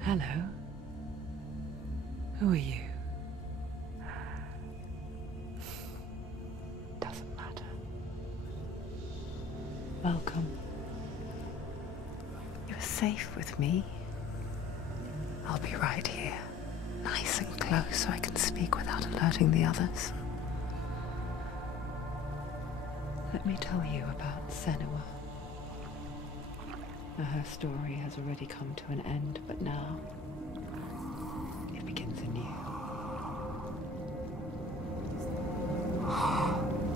Hello. Who are you? Doesn't matter. Welcome. You're safe with me. I'll be right here, nice and close so I can speak without alerting the others. Let me tell you about Senua. Her story has already come to an end, but now it begins anew.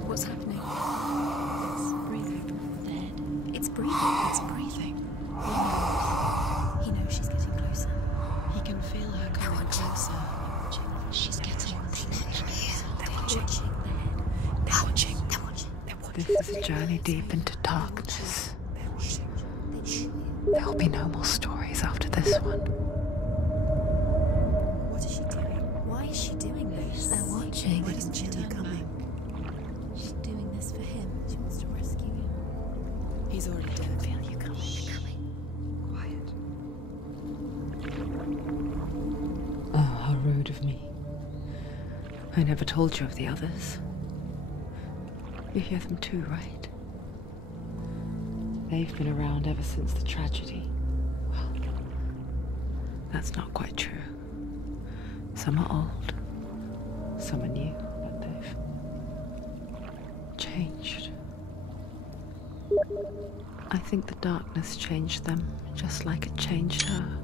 What's happening? It's breathing. Dead. It's breathing. It's breathing. He knows she's getting closer. He can feel her coming closer. She's getting closer. They're watching. They're watching. They're watching. They're watching. This is a journey deep into darkness. There will be no more stories after this one. What is she doing? Why is she doing this? They're watching. Why doesn't she feel you turn coming. back? She's doing this for him. She wants to rescue him. He's already dead. I feel you coming. Quiet. Oh, how rude of me. I never told you of the others. You hear them too, right? They've been around ever since the tragedy. Well, that's not quite true. Some are old, some are new, but they've changed. I think the darkness changed them, just like it changed her.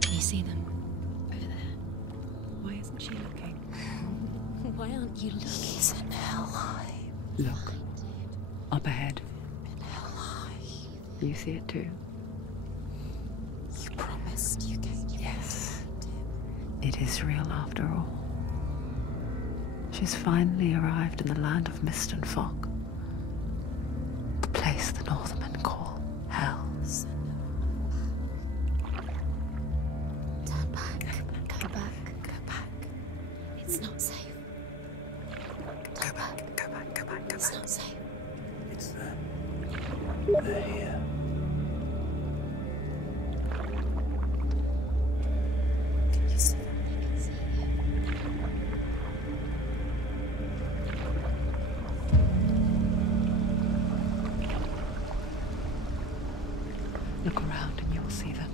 Can you see them? Over there. Why isn't she looking? Why aren't you looking? He's in hell high. Look, up ahead. In hell high. You see it too? You promised you gave you. Yes. It is real after all. She's finally arrived in the land of mist and fog. The place the Northmen call hell. Turn back. Go back. Go back. It's not safe. Go back. Go back, go back, go It's back. not safe. It's them. They're here. Can you see them? I can see you. Look around and you'll see them.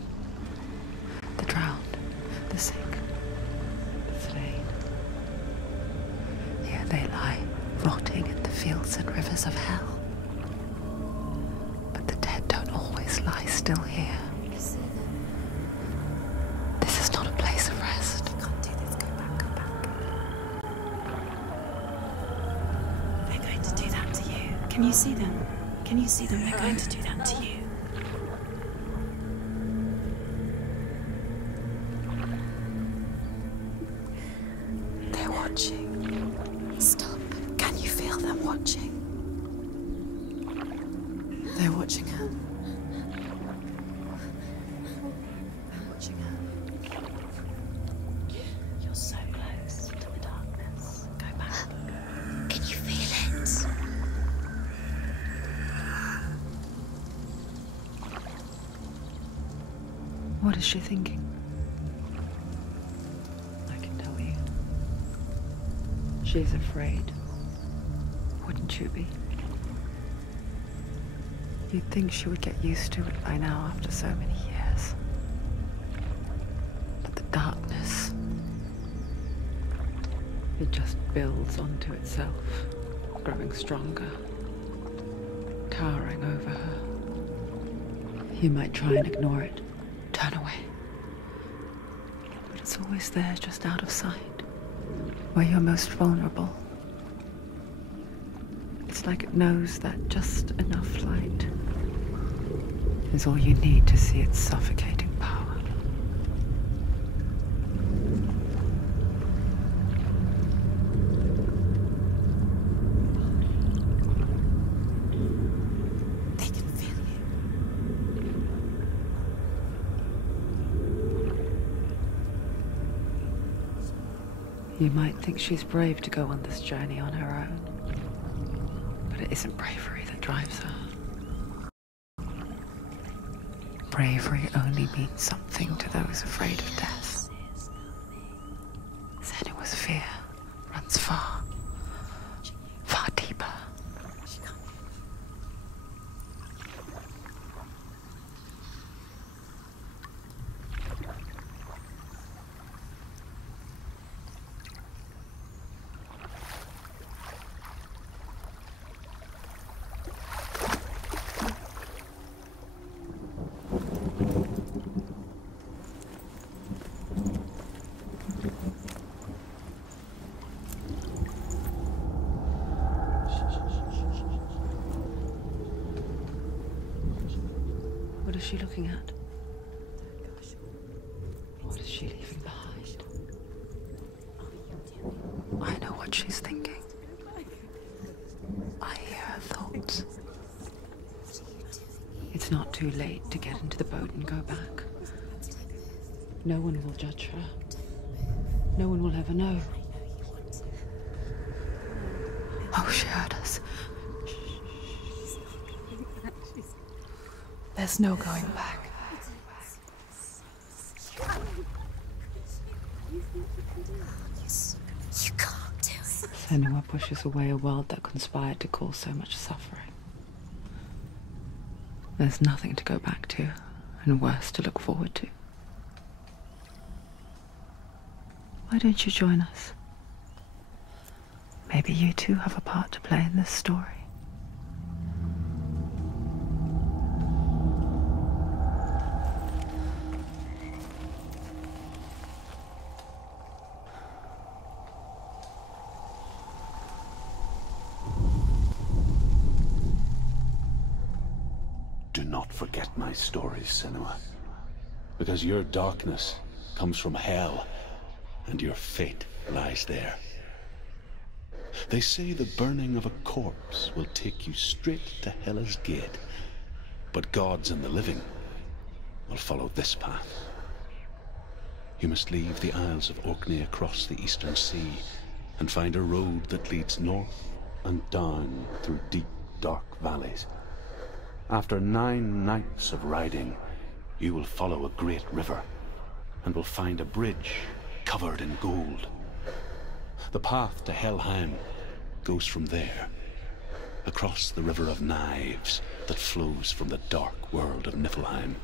The drowned, the sick, the slain. Here they lie, rotting in the fields and rivers of hell. But the dead don't always lie still here. You see them. This is not a place of rest. You can't do this. Go back. Go back. They're going to do that to you. Can you see them? Can you see them? They're going to do that to you. They're watching. Stop. Can you feel them watching? They're watching her. They're watching her. You're so close to the darkness. Go back. Can you feel it? What is she thinking? I can tell you. She's afraid. Wouldn't you be? You'd think she would get used to it by now after so many years. But the darkness, it just builds onto itself. growing stronger, towering over her. You might try and ignore it, turn away. But it's always there, just out of sight, where you're most vulnerable. It's like it knows that just enough light is all you need to see its suffocating power. They can feel you. You might think she's brave to go on this journey on her own, but it isn't bravery that drives her. Bravery only means something to those afraid of death. Senua's fear runs far, far deeper. What is she looking at? What is she leaving behind? I know what she's thinking. I hear her thoughts. It's not too late to get into the boat and go back. No one will judge her. No one will ever know. Oh, she heard us. There's no going back. You can't do it. Senua pushes away a world that conspired to cause so much suffering. There's nothing to go back to, and worse to look forward to. Why don't you join us? Maybe you too have a part to play in this story. Do not forget my stories, Senua, because your darkness comes from hell, and your fate lies there. They say the burning of a corpse will take you straight to Hela's gate, but gods and the living will follow this path. You must leave the Isles of Orkney across the eastern sea and find a road that leads north and down through deep, dark valleys. After 9 nights of riding, you will follow a great river and will find a bridge covered in gold. The path to Helheim goes from there, across the river of knives that flows from the dark world of Niflheim.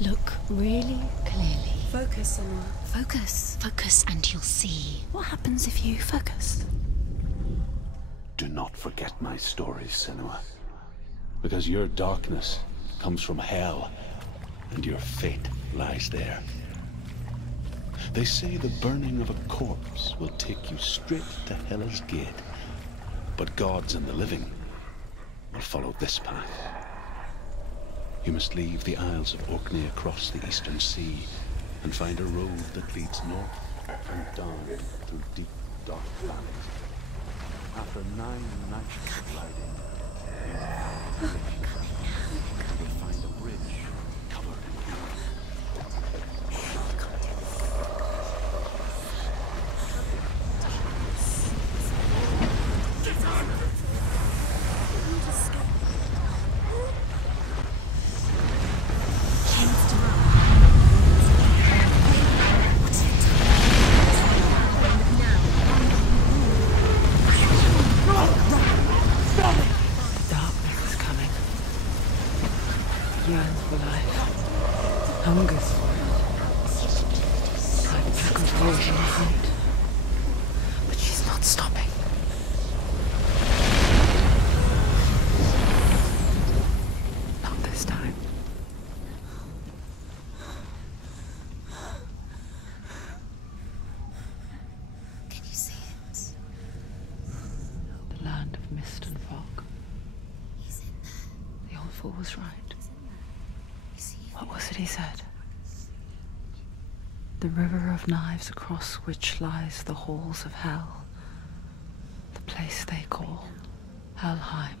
Look really clearly. Focus, Senua. Focus. Focus and you'll see. What happens if you focus? Do not forget my stories, Senua, because your darkness comes from hell, and your fate lies there. They say the burning of a corpse will take you straight to Hela's gate, but gods and the living will follow this path. You must leave the Isles of Orkney across the eastern sea and find a road that leads north and down through deep, dark valleys. After 9 nights of riding, you will find a bridge covered in gold. Darkness is coming. longest. Trying to take control of my hand. But she's not stopping. Not this time. Can you see it? The land of mist and fog. He's in there. The old fool was right. You see him? What was it he said? The river of knives across which lies the halls of hell. The place they call Helheim.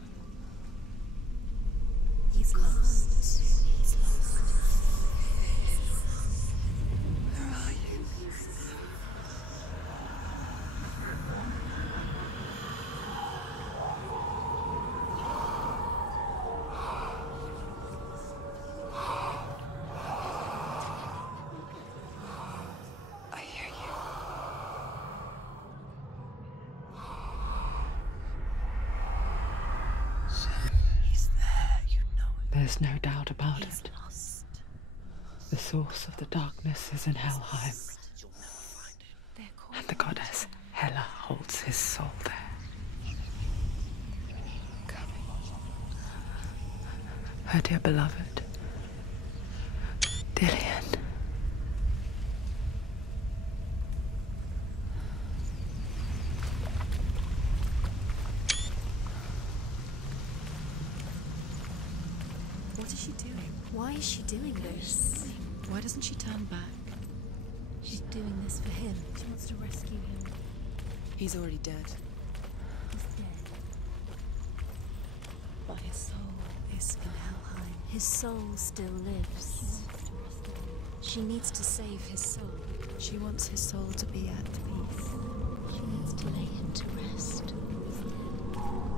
He's lost. He's lost. Where are you? I hear you. He's there, you know it. There's no doubt about He's it. lost. The source of the darkness is in Helheim, You'll never find him. They're called and the goddess Hela holds his soul there. Her dear beloved, Dillian. What is she doing? Why is she doing this? Why doesn't she turn back? She's doing this for him. She wants to rescue him. He's already dead. He's dead. But his soul is in Helheim. His soul still lives. She needs to save his soul. She wants his soul to be at peace. She needs to lay him to rest.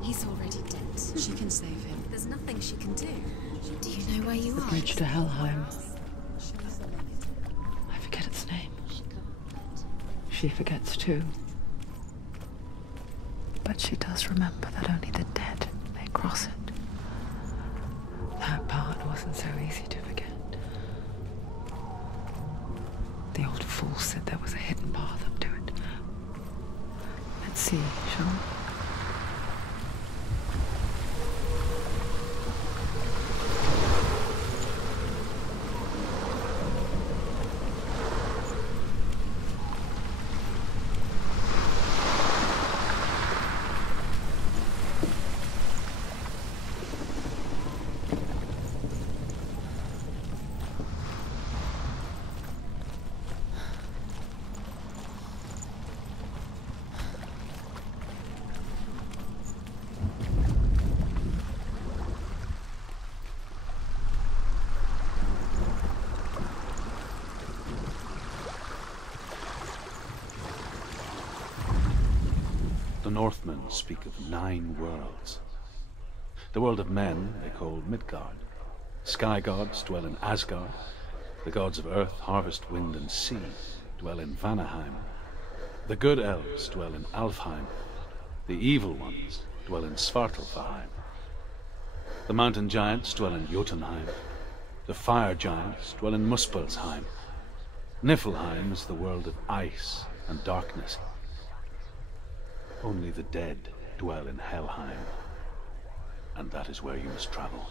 He's already dead. She can save him. There's nothing she can do. Do you know where you are? Bridge to Helheim. I forget its name. She forgets too. But she does remember that only the dead may cross it. That part wasn't so easy to forget. The old fool said there was a hidden path up to it. Let's see, shall we? The Northmen speak of 9 worlds. The world of men they call Midgard. Sky gods dwell in Asgard. The gods of earth, harvest, wind, and sea dwell in Vanaheim. The good elves dwell in Alfheim. The evil ones dwell in Svartalfheim. The mountain giants dwell in Jotunheim. The fire giants dwell in Muspelheim. Niflheim is the world of ice and darkness. Only the dead dwell in Helheim, and that is where you must travel.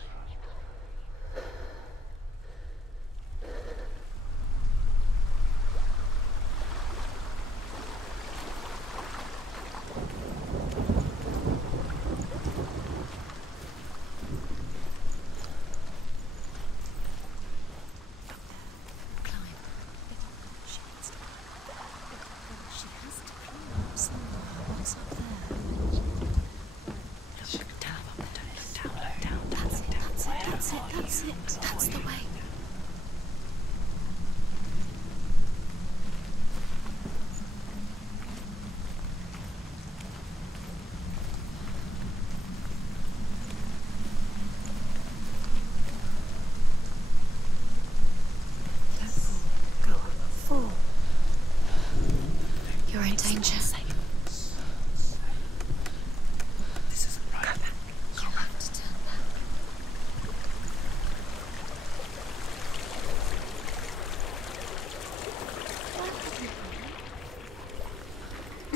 She has to climb somewhere. What's up there? That's it. That's the way. Go on. Fall. You're in danger. This isn't right. Go back. You have to turn back.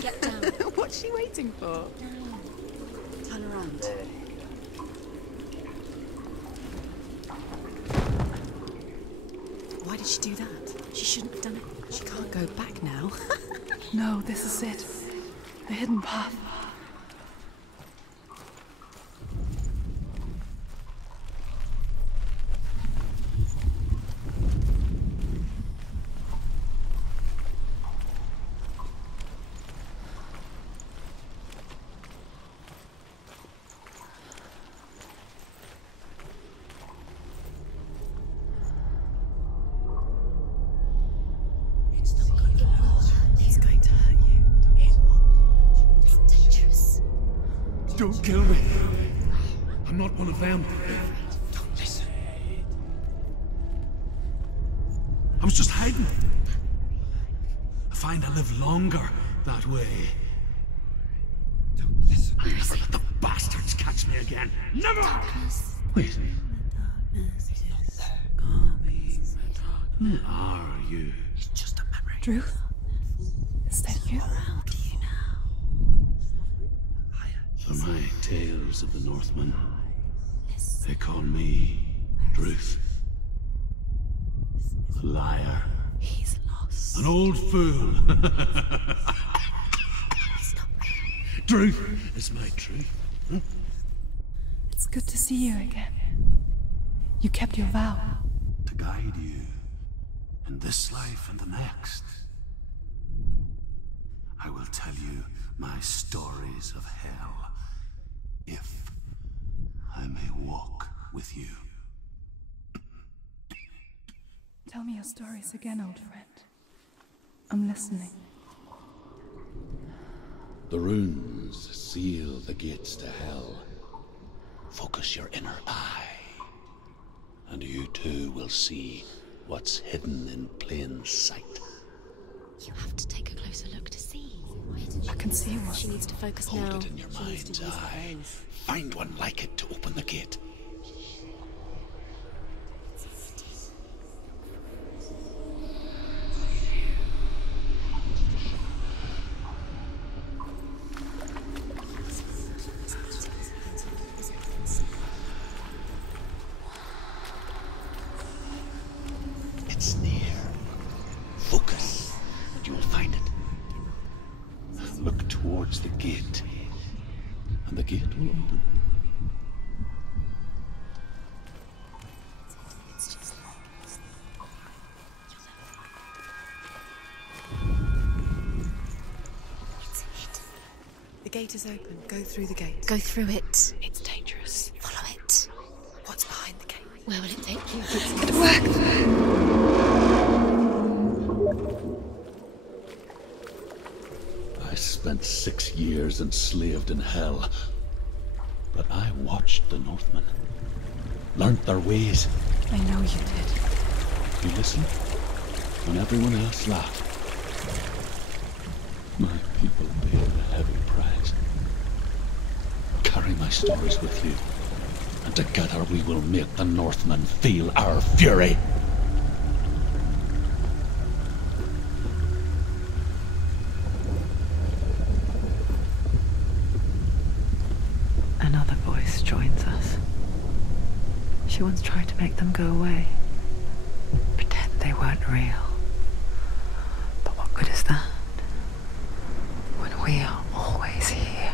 Get down. What's she waiting for? Turn around. Why did she do that? She shouldn't have done it. She can't go back now. No, this is it. The hidden path. He's going to hurt you. It's dangerous. Don't kill me. I'm not one of them. Don't listen. I was just hiding. I find I live longer that way. Don't listen. I'll never let the bastards catch me again. Never! Wait. Who are you? It's just a memory. Ruth? Is that you? Around you now. For my tales of the Northmen, they call me Druth. A liar. He's lost. An old fool. Truth is my truth. It's good to see you again. You kept your vow. To guide you in this life and the next. I will tell you my stories of hell, if I may walk with you. Tell me your stories again, old friend. I'm listening. The runes seal the gates to hell. Focus your inner eye, and you too will see what's hidden in plain sight. You have to take a closer look to see. I can see one. She needs to focus Hold now. it in your She needs to mind's use her eye. brains. Find one like it to open the gate. It's near. Focus, and you will find it. Look towards the gate, and the gate will open. The gate is open. Go through the gate. Go through it. It's dangerous. Follow it. What's behind the gate? Where will it take you? I spent 6 years enslaved in hell, but I watched the Northmen, learnt their ways. I know you did. You listened when everyone else laughed. My people paid a heavy price. Carry my stories with you, and together we will make the Northmen feel our fury. Another voice joins us. She once tried to make them go away. Pretend they weren't real. But what good is that? When we are always here.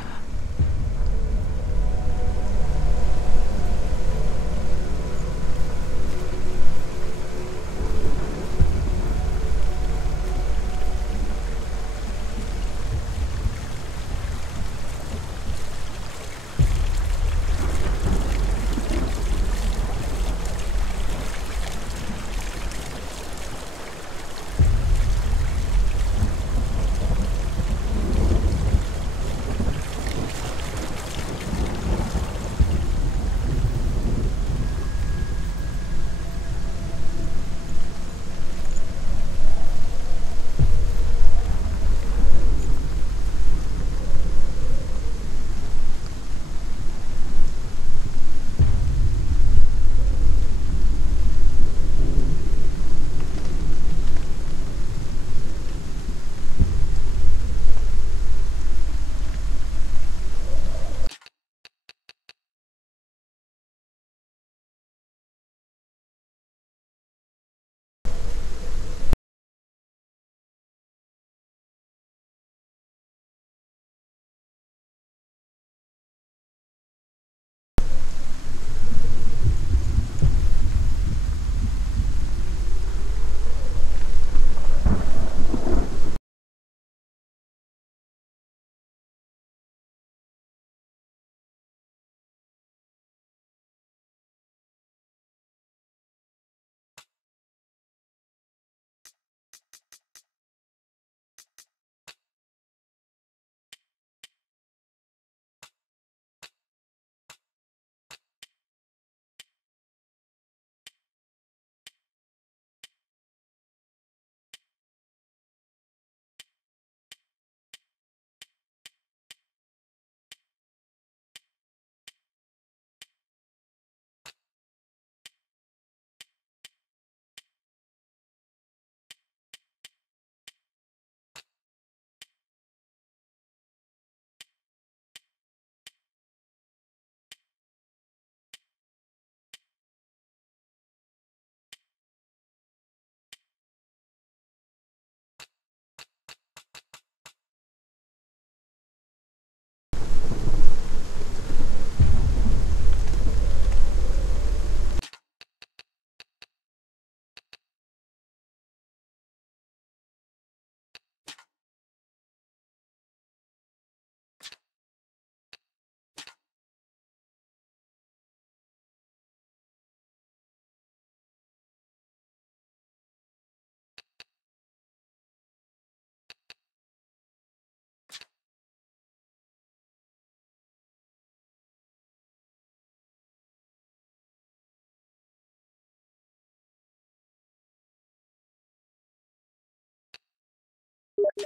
I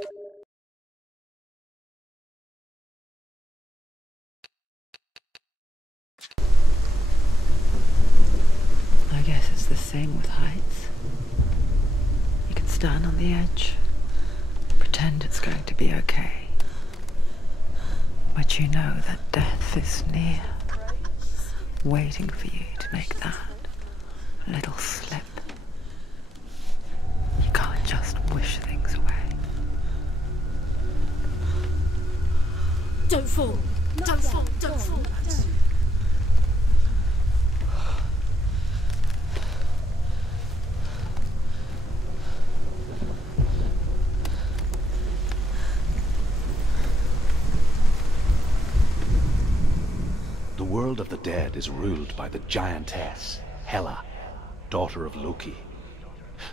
guess it's the same with heights. You can stand on the edge, pretend it's going to be okay. But you know that death is near, waiting for you to make that little slip. You can't just wish things away. Don't fall! Don't fall! Don't fall! The world of the dead is ruled by the giantess, Hela, daughter of Loki.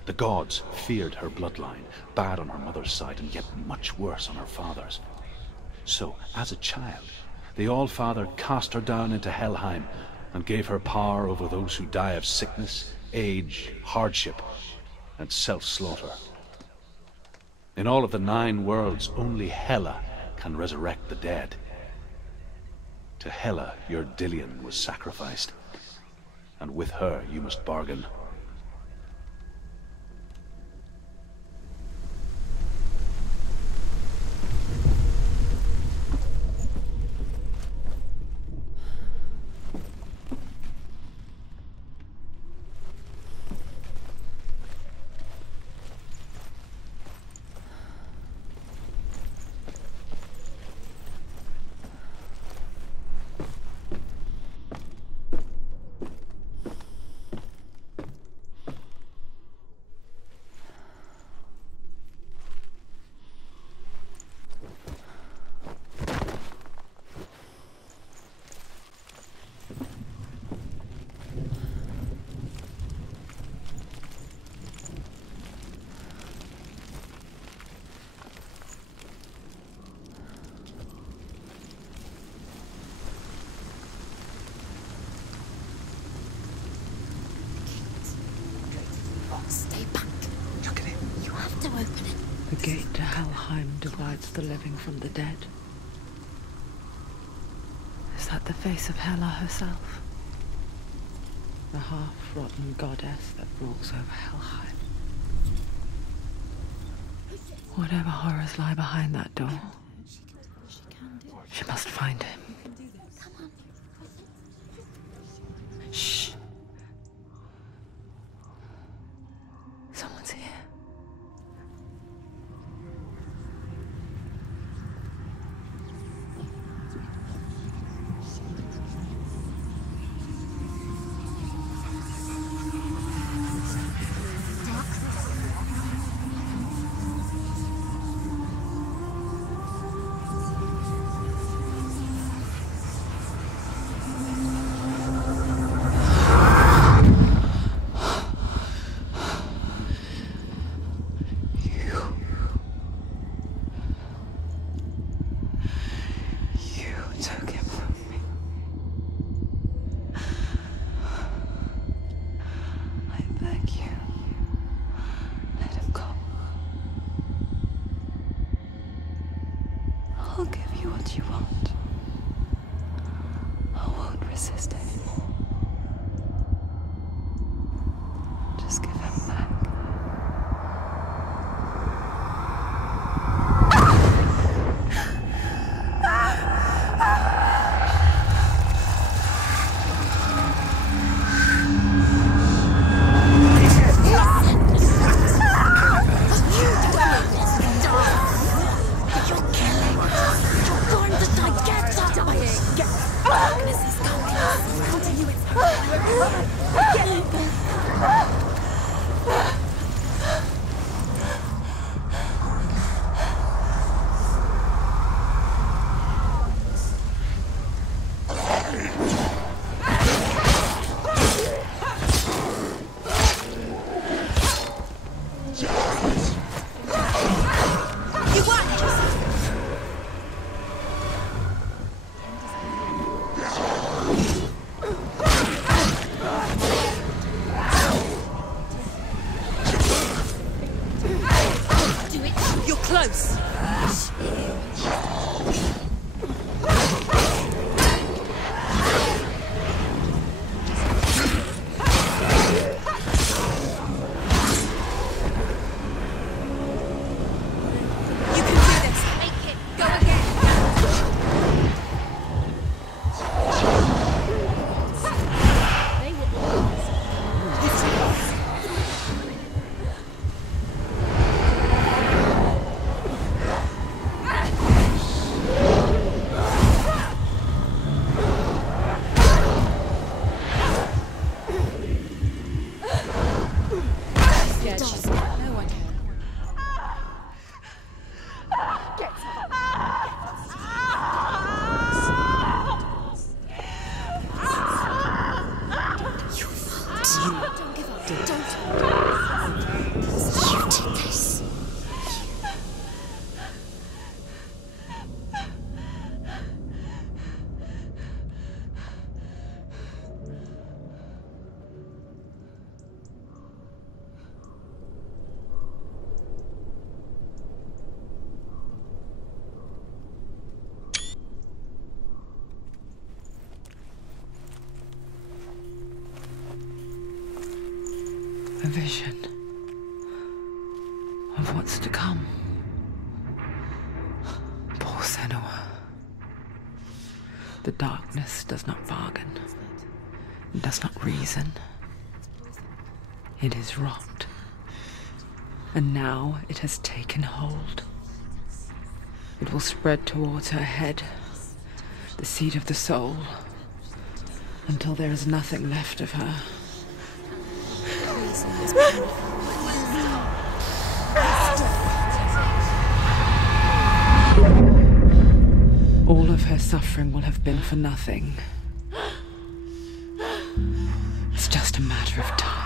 The gods feared her bloodline, bad on her mother's side and yet much worse on her father's. So, as a child, the All-Father cast her down into Helheim and gave her power over those who die of sickness, age, hardship, and self-slaughter. In all of the 9 worlds, only Hela can resurrect the dead. To Hela, your Dillion was sacrificed, and with her you must bargain. Stay back. Look at him. You have to open it. The gate to Helheim divides the living from the dead. Is that the face of Hela herself? The half-rotten goddess that rules over Helheim. Whatever horrors lie behind that door, she must find him. Shh. Someone's here. I'll give you what you want. I won't resist anymore. Just give him back. Darkness is coming. How do you close! A vision of what's to come. Poor Senua. The darkness does not bargain. It does not reason. It is rot. And now it has taken hold. It will spread towards her head, the seat of the soul, until there is nothing left of her. All of her suffering will have been for nothing. It's just a matter of time.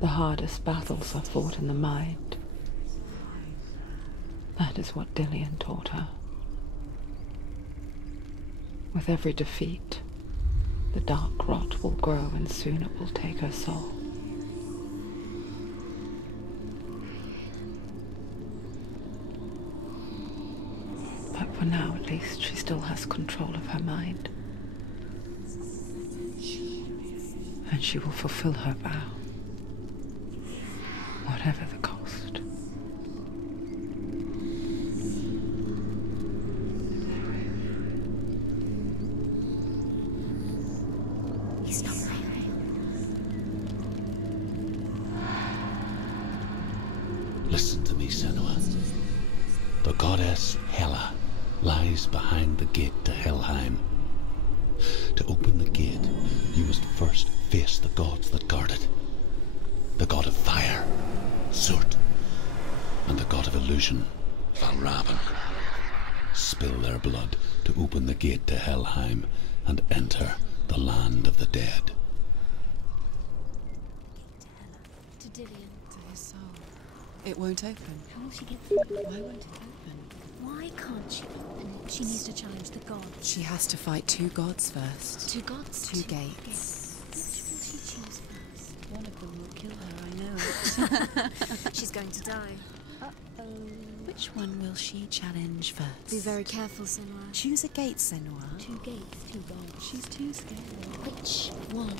The hardest battles are fought in the mind. That is what Dillian taught her. With every defeat, the dark rot will grow and soon it will take her soul. But for now, at least, she still has control of her mind. And she will fulfill her vow. Whatever the cost. He's not real. Listen to me, Senua. The goddess Hela lies behind the gate to Helheim. To open the gate, you must first face the gods that guard it. The god of fire, Surt, and the god of illusion, Valravan. Spill their blood to open the gate to Helheim and enter the land of the dead. To Dillian. To his soul. It won't open. How will she get through? Why won't it open? Why can't she open? She needs to challenge the gods. She has to fight two gods first. Two gods? Two gates. Which will she choose first? One of them will kill her, I know. She's going to die. Uh-oh. Which one will she challenge first? Be very careful, Senua. Choose a gate, Senua. Two gates, two gods. She's too scared. Which one?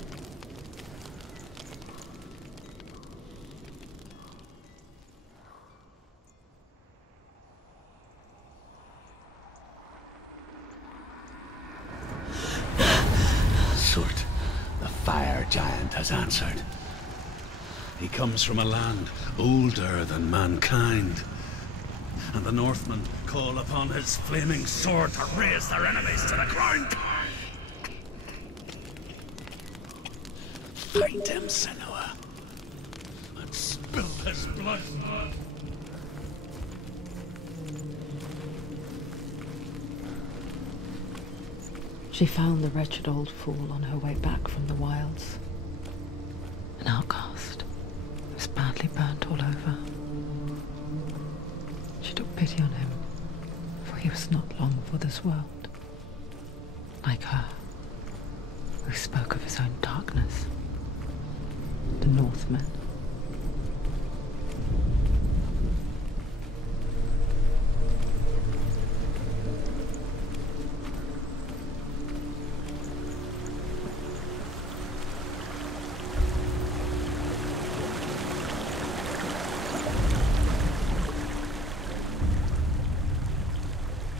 Surt, the fire giant, has answered. He comes from a land older than mankind. And the Northmen call upon his flaming sword to raze their enemies to the ground. Find him, Senua. And spill his blood. She found the wretched old fool on her way back from the wilds. An outcast. He was badly burnt all over. She took pity on him, for he was not long for this world. Like her, who spoke of his own darkness. The Northmen.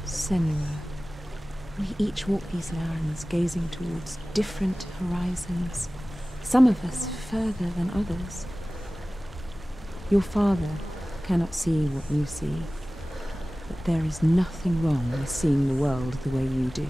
Senua. We each walk these lands, gazing towards different horizons, some of us further than others. Your father cannot see what you see, but there is nothing wrong with seeing the world the way you do.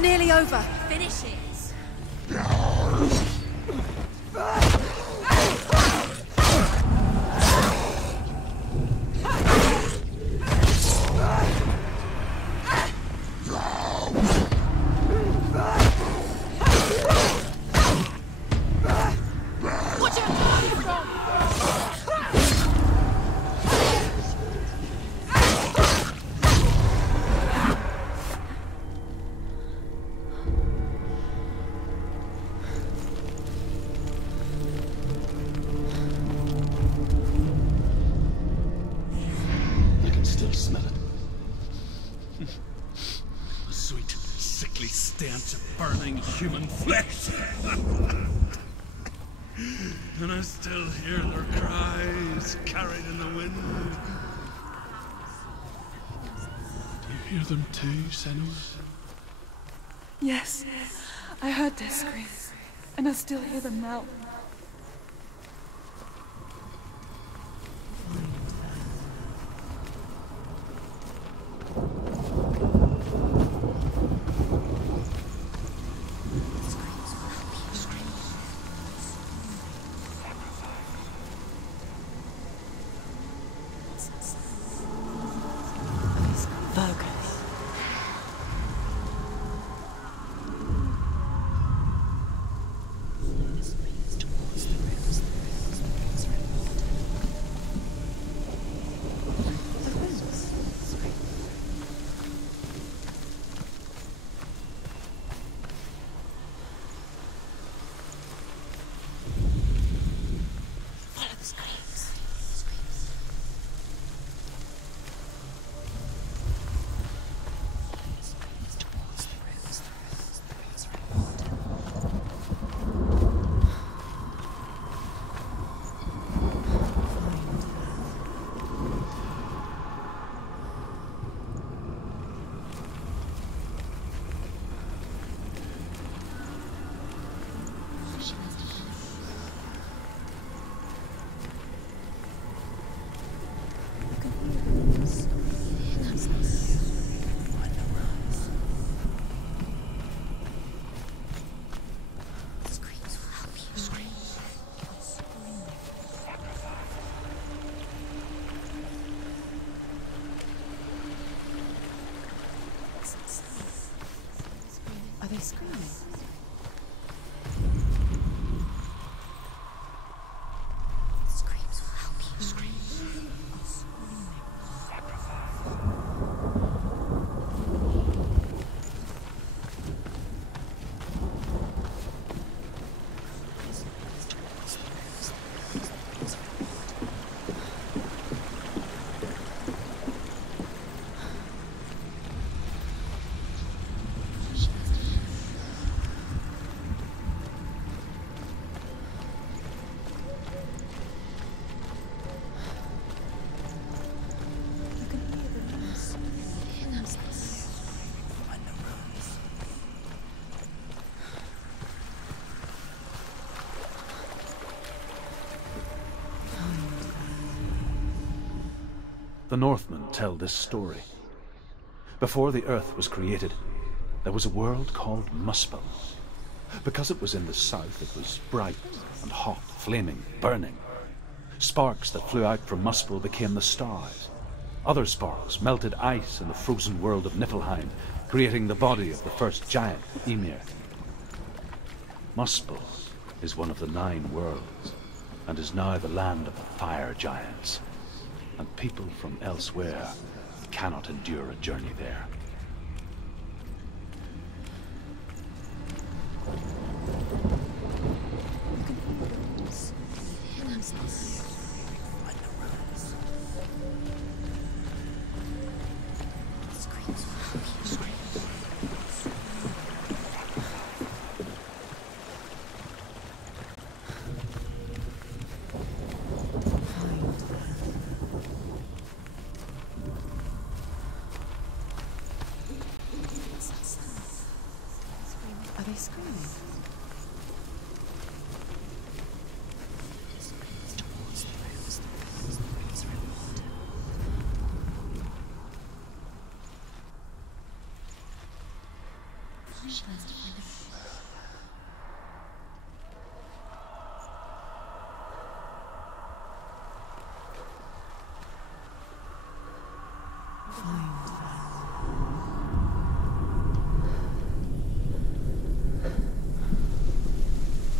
Nearly over. Finish it. Smell it. A sweet, sickly stench of burning human flesh. And I still hear their cries carried in the wind. Do you hear them too, Senua? Yes, I heard their screams, and I still hear them now. Are they screaming? Screams will help you. Screams. The Northmen tell this story. Before the earth was created, there was a world called Muspel. Because it was in the south, it was bright and hot, flaming, burning. Sparks that flew out from Muspel became the stars. Other sparks melted ice in the frozen world of Niflheim, creating the body of the first giant, Ymir. Muspel is one of the 9 worlds, and is now the land of the fire giants. And people from elsewhere cannot endure a journey there. Are they screaming?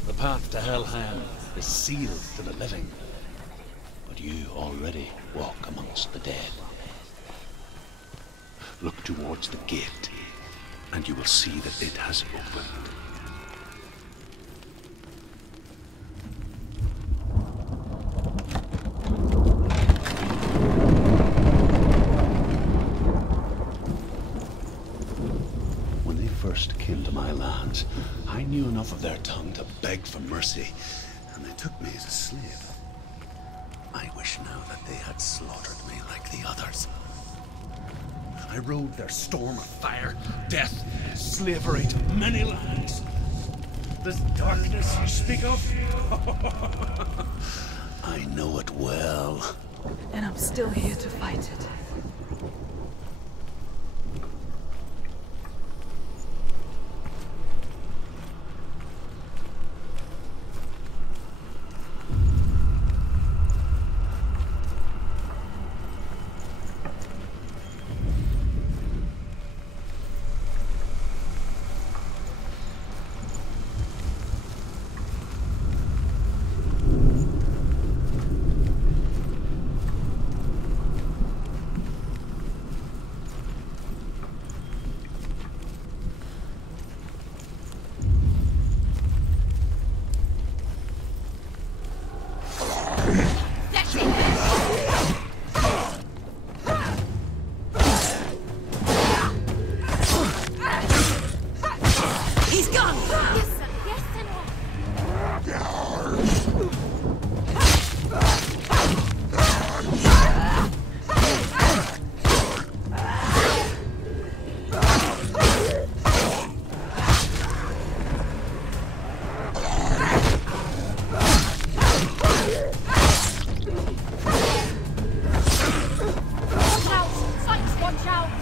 The path to Helheim is sealed to the living, but you already walk amongst the dead. Look towards the gate, and you will see that it has opened. When they first came to my lands, I knew enough of their tongue to beg for mercy, and they took me as a slave. I wish now that they had slaughtered me like the others. I rode their storm of fire, death, slavery to many lands. This darkness you speak of? I know it well. And I'm still here to fight it.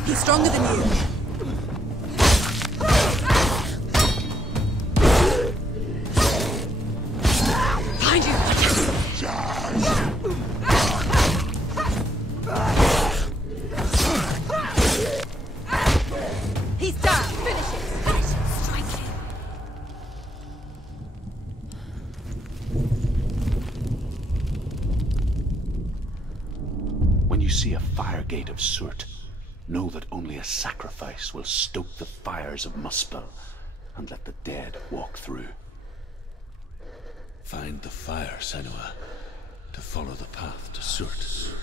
He's stronger than you. Behind you! gate of Surt, know that only a sacrifice will stoke the fires of Muspel and let the dead walk through. Find the fire, Senua, to follow the path to Surt.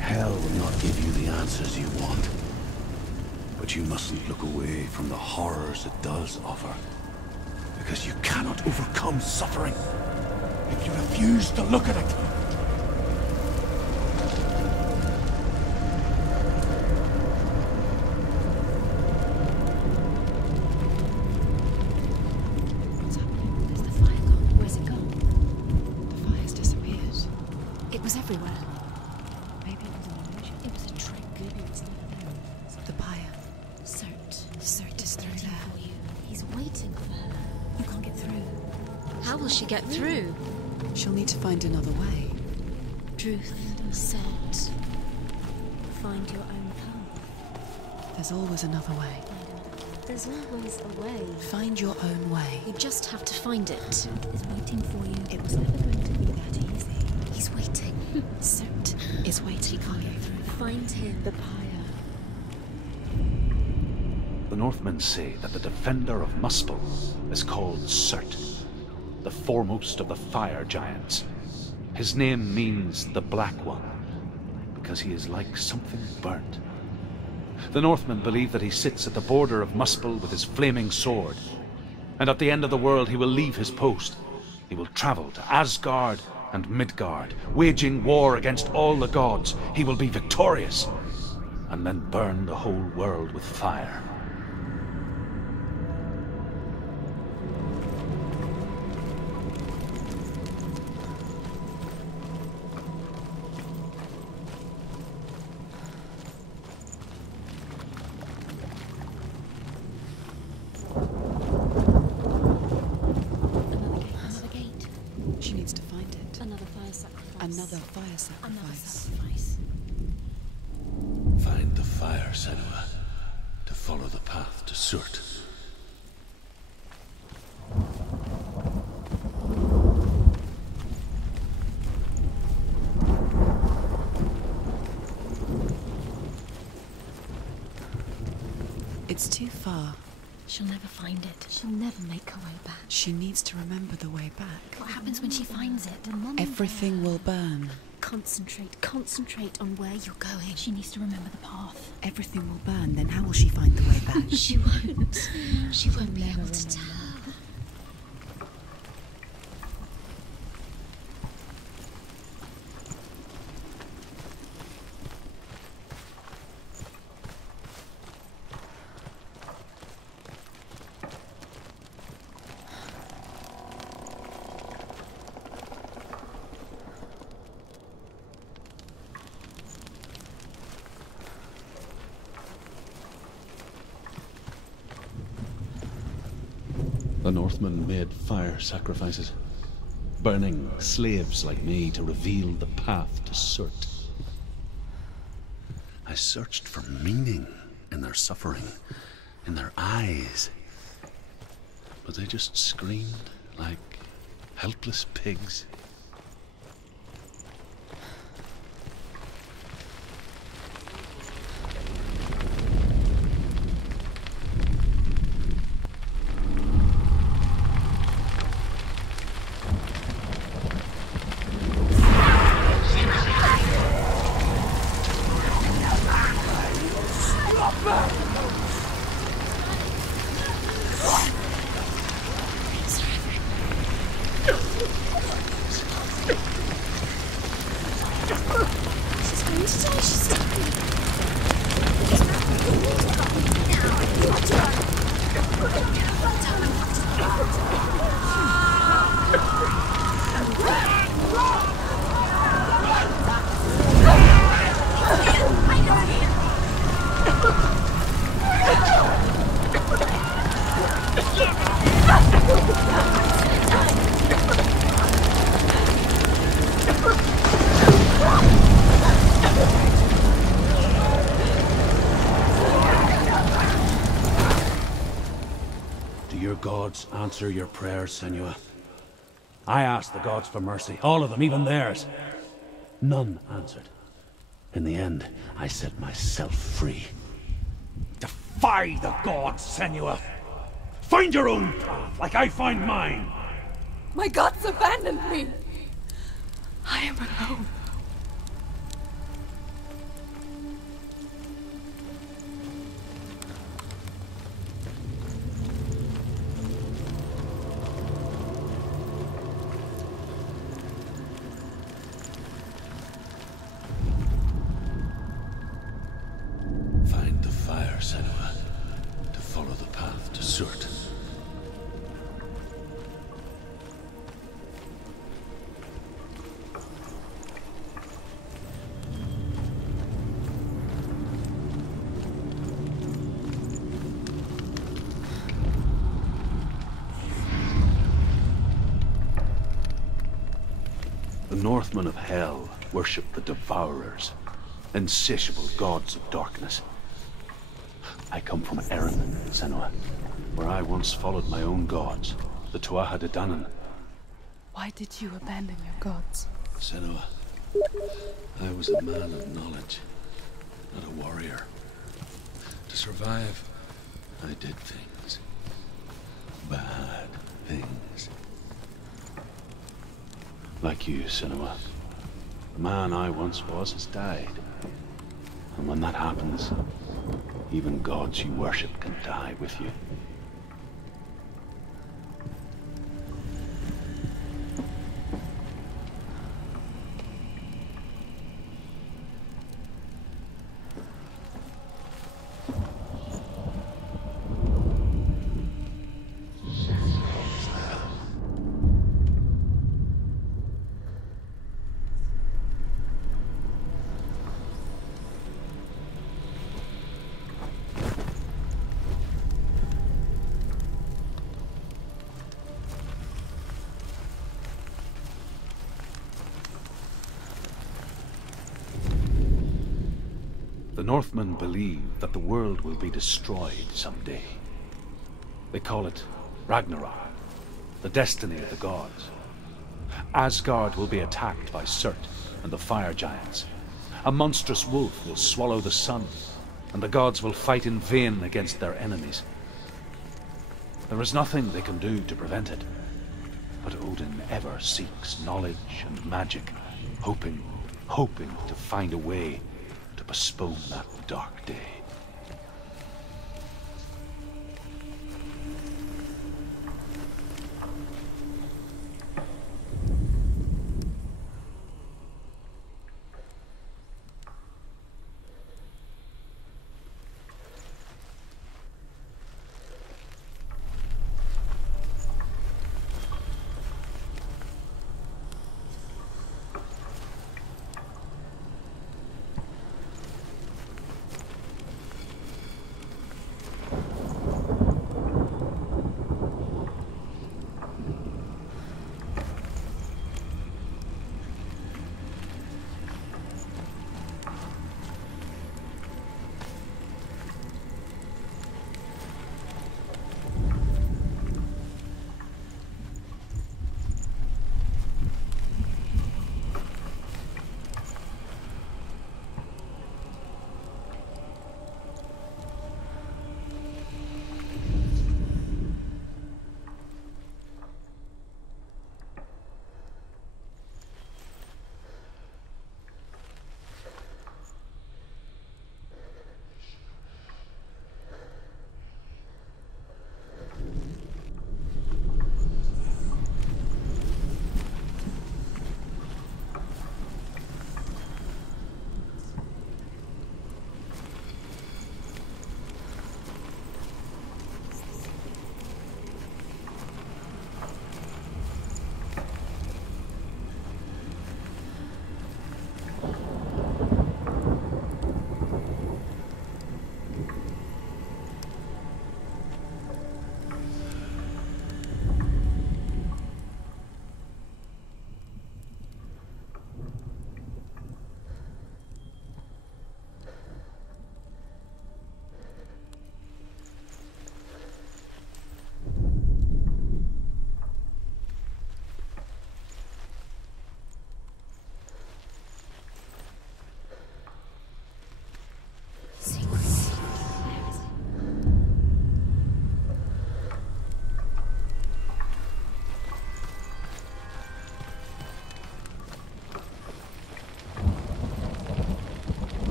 Hell will not give you the answers you want. But you mustn't look away from the horrors it does offer. Because you cannot overcome suffering if you refuse to look at it. What's happening? Is the fire gone? Where's it gone? The fire's disappeared. It was everywhere. Maybe it was an illusion. It was a trick. Maybe it's not them. The pyre. Cert is through waiting there. for you. He's waiting for her. You can't get through. How will she get through? She'll need to find another way. Truth, Cert. Find your own path. There's always another way. There's always a way. Find your own way. You just have to find it. Truth is waiting for you. It was never going to be that easy. He's waiting. Cert is waiting. She can't get through. Find him. The pyre. The Northmen say that the defender of Muspel is called Surt, the foremost of the fire giants. His name means the Black One, because he is like something burnt. The Northmen believe that he sits at the border of Muspel with his flaming sword, and at the end of the world he will leave his post. He will travel to Asgard and Midgard, waging war against all the gods. He will be victorious, and then burn the whole world with fire. Another gate. She needs to find it. Another fire sacrifice. Another fire Another sacrifice. sacrifice. Find the fire, Senua, to follow the path to Surt. It's too far. She'll never find it. She'll never make her way back. She needs to remember the way back. What happens when she finds it? Everything will burn. Concentrate on where you're going. She needs to remember the path. Everything will burn, then how will she find the way back? She won't. She won't be able to tell. The Northmen made fire sacrifices, burning slaves like me to reveal the path to Surt. I searched for meaning in their suffering, in their eyes, but they just screamed like helpless pigs. Answer your prayers, Senua. I asked the gods for mercy, all of them, even theirs. None answered. In the end, I set myself free. Defy the gods, Senua! Find your own path, like I find mine! My gods abandoned me! I am alone. Find the fire, Senua, to follow the path to Surt. The Northmen of Hell worship the Devourers, insatiable gods of darkness. I come from Erin, Senua, where I once followed my own gods, the Tuatha De Danann. Why did you abandon your gods? Senua, I was a man of knowledge, not a warrior. To survive, I did things. Bad things. Like you, Senua. The man I once was has died. And when that happens, even gods you worship can die with you. The Northmen believe that the world will be destroyed someday. They call it Ragnarok, the destiny of the gods. Asgard will be attacked by Surt and the fire giants. A monstrous wolf will swallow the sun, and the gods will fight in vain against their enemies. There is nothing they can do to prevent it. But Odin ever seeks knowledge and magic, hoping to find a way to postpone that dark day.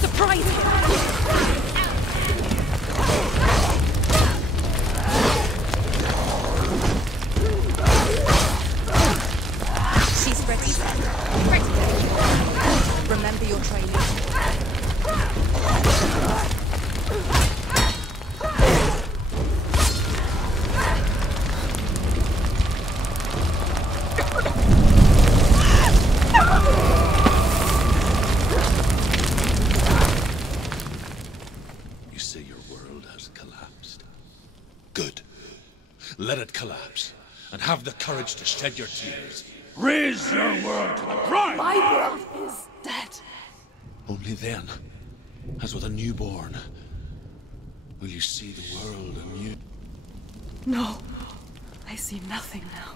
Surprise him! it collapse, and have the courage to shed your tears. Raise your world to the ground! My world is dead. Only then, as with a newborn, will you see the world anew. No, I see nothing now.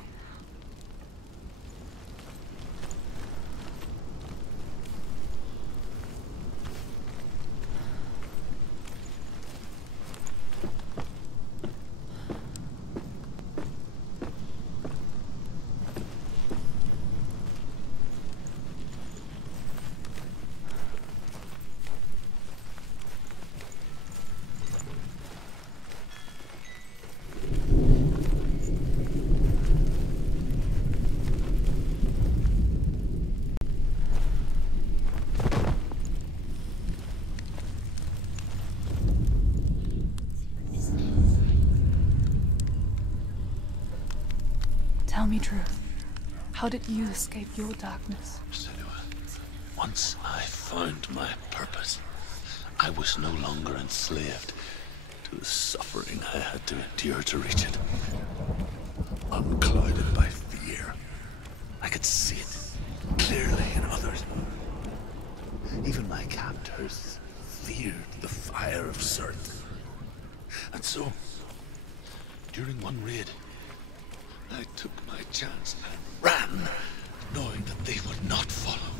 Tell me truth. How did you escape your darkness? Senua, once I found my purpose, I was no longer enslaved to the suffering I had to endure to reach it. Unclouded by fear, I could see it clearly in others. Even my captors feared the fire of Sirth. And so, during one raid, I took my chance and ran, knowing that they would not follow.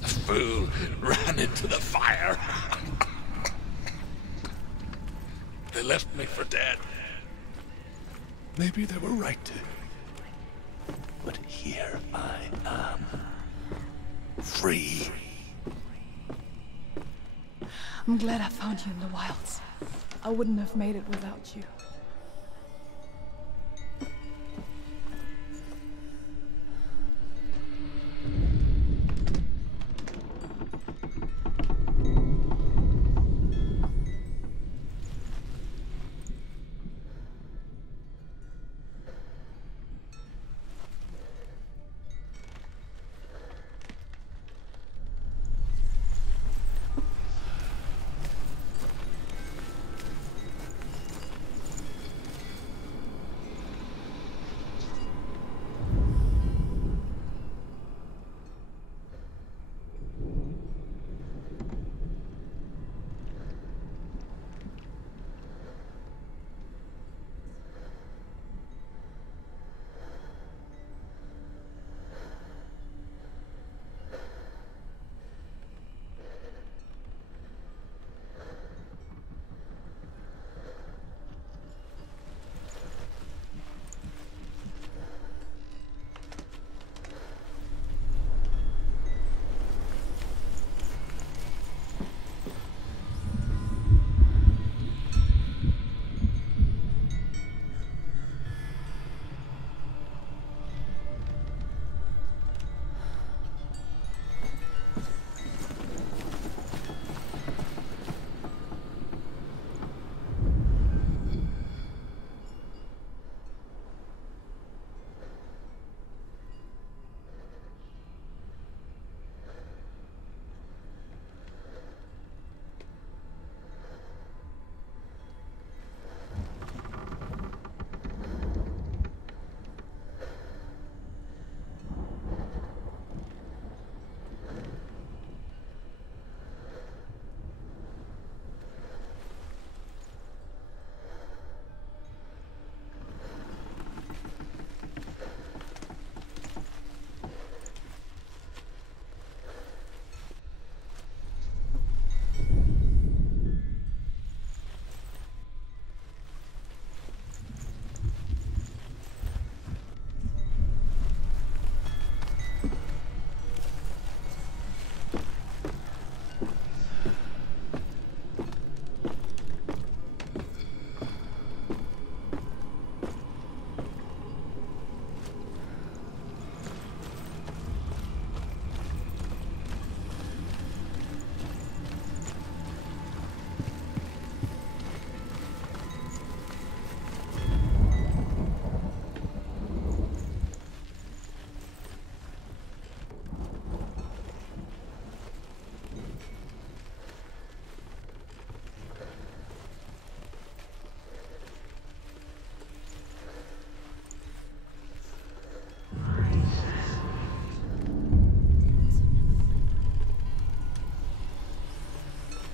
The fool ran into the fire. They left me for dead. Maybe they were right to. But here I am. Free. I'm glad I found you in the wilds. I wouldn't have made it without you.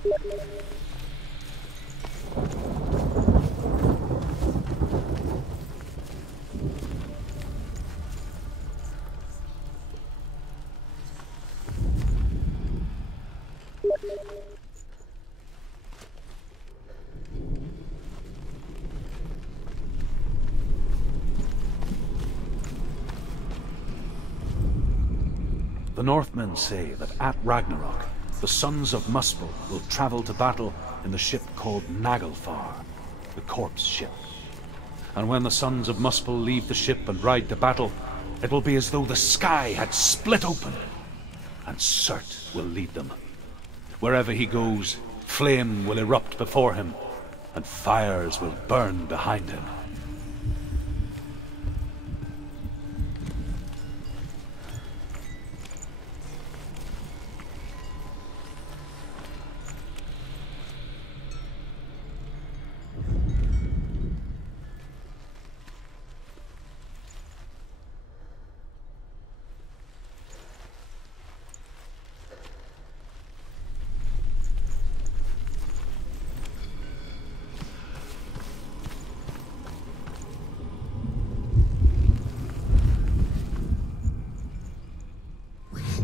The Northmen say that at Ragnarok, the sons of Muspel will travel to battle in the ship called Naglfar, the corpse ship. And when the sons of Muspel leave the ship and ride to battle, it will be as though the sky had split open, and Surt will lead them. Wherever he goes, flame will erupt before him, and fires will burn behind him.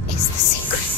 Is the secret?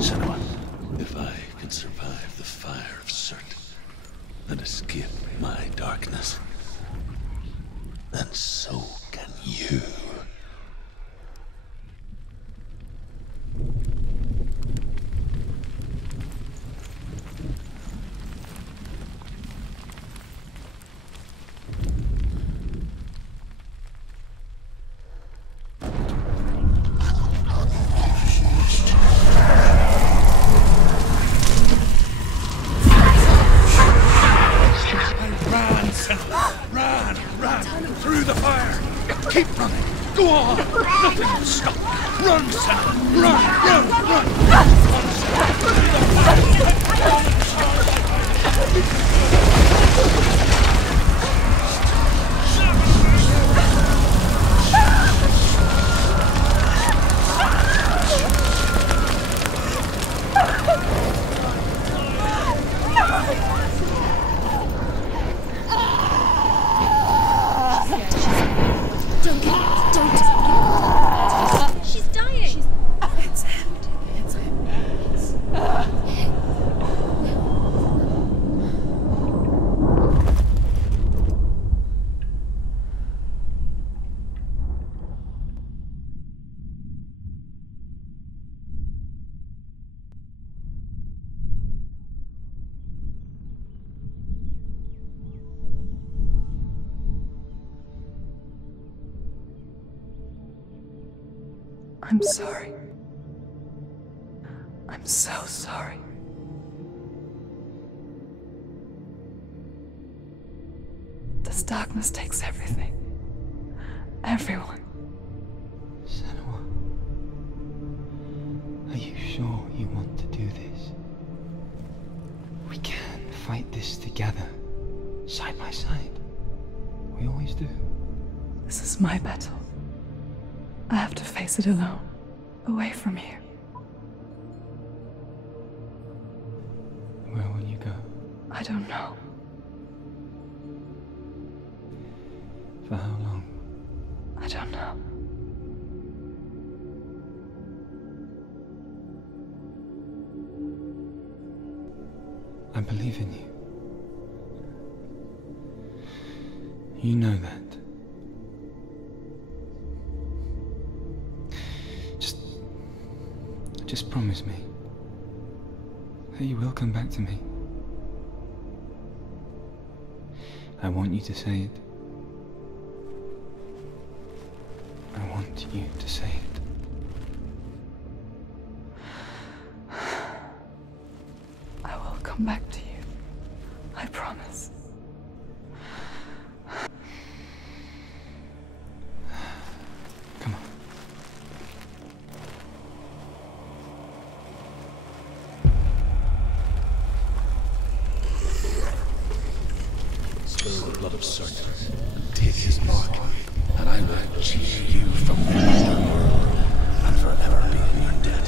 Senua, if I can survive the fire of Surt and escape my darkness, then so can you. Through the fire! Keep running! Go on! Nothing will stop! Run, Senua! Run! She's dying! It's empty. I'm sorry. I'm so sorry. This darkness takes everything. Everyone. Senua, are you sure you want to do this? We can fight this together, side by side. We always do. This is my battle. I have to face it alone, away from here. Where will you go? I don't know. For how long? I don't know. I believe in you. You know that. Just promise me that you will come back to me. I want you to say it. I want you to say it. I will come back to you. I promise. Come on. Spill the blood of Certus and take his mark, and I will cheer you from the underworld and forever be in your debt.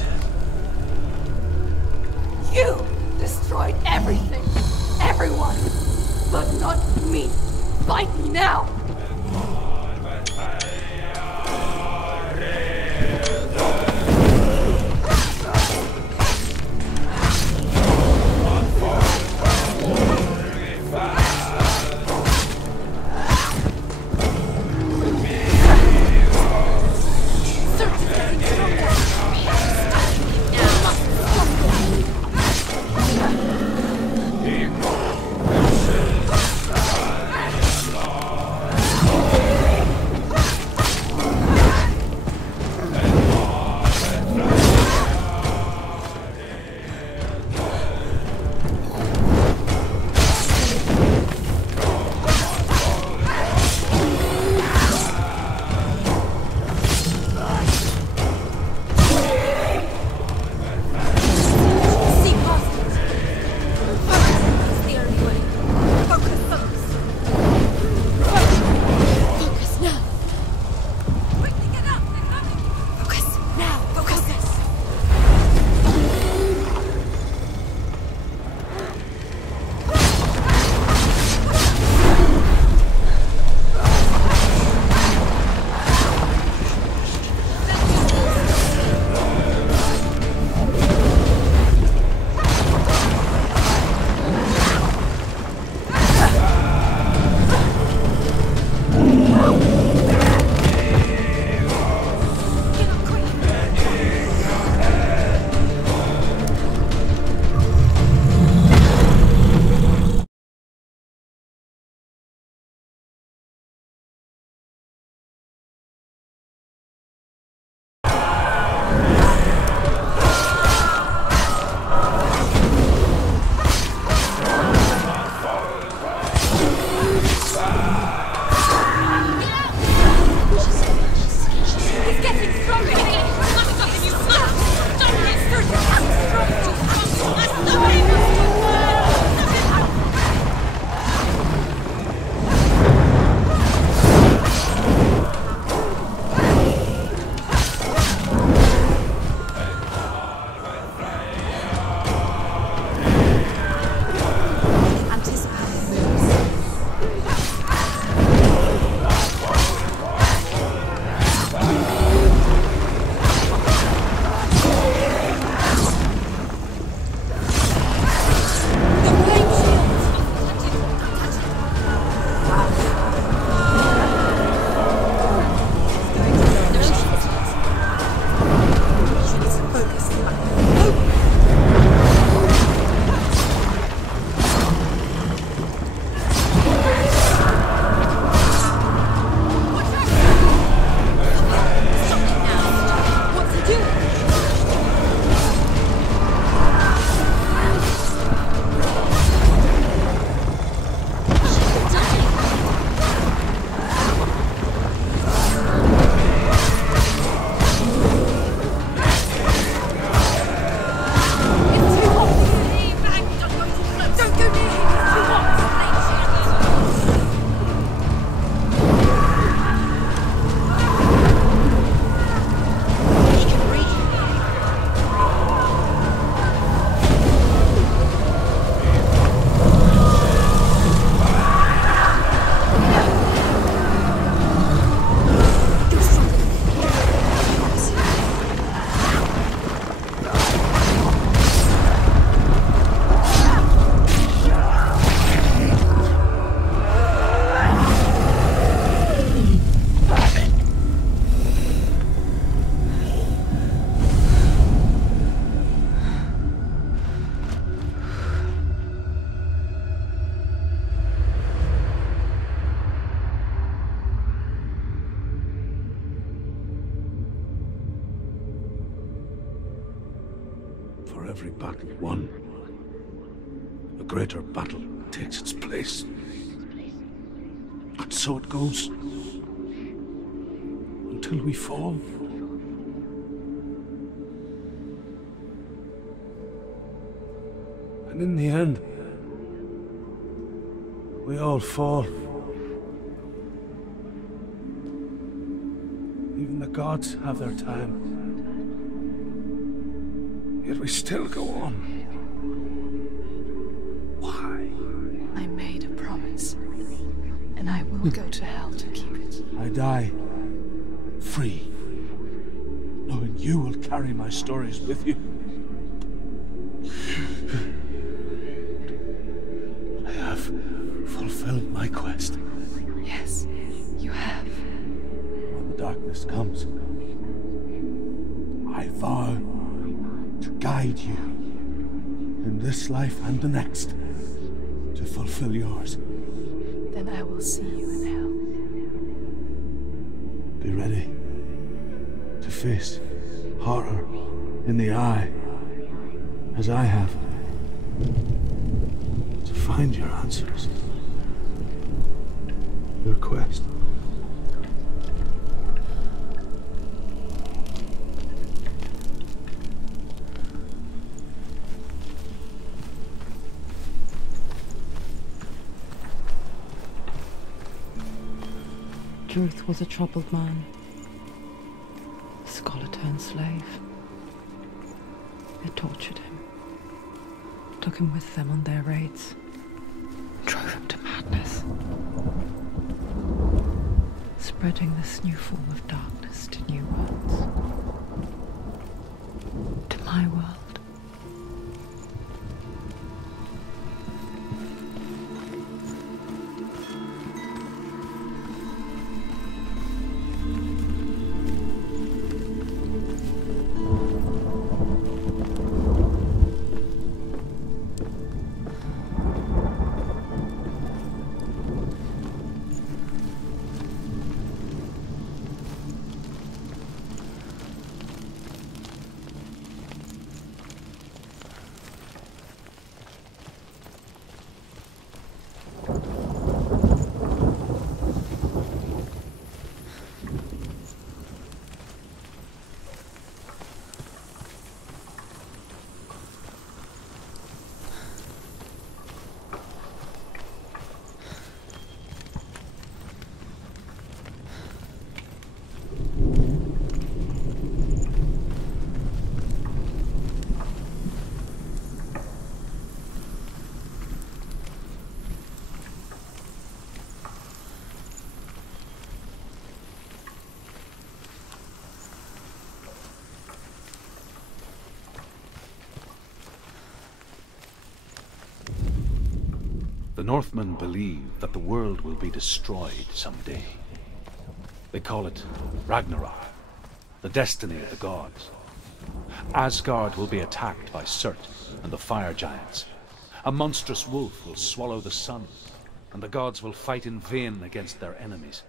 You destroyed everything. Everyone. For every battle won, a greater battle takes its place. And so it goes. Until we fall. And in the end, we all fall. Even the gods have their time. Yet we still go on. Why? I made a promise, and I will go to hell to keep it. I die free, knowing you will carry my stories with you. I have fulfilled my quest. Yes, you have. When the darkness comes, I vow to guide you in this life and the next to fulfill yours. Then I will see you in hell. Be ready to face horror in the eye, as I have, to find your answers, your quest. Druth was a troubled man. A scholar turned slave. They tortured him, took him with them on their raids, drove him to madness, spreading this new form of darkness to new worlds, to my world. The Northmen believe that the world will be destroyed someday. They call it Ragnarok, the destiny of the gods. Asgard will be attacked by Surt and the fire giants. A monstrous wolf will swallow the sun, and the gods will fight in vain against their enemies.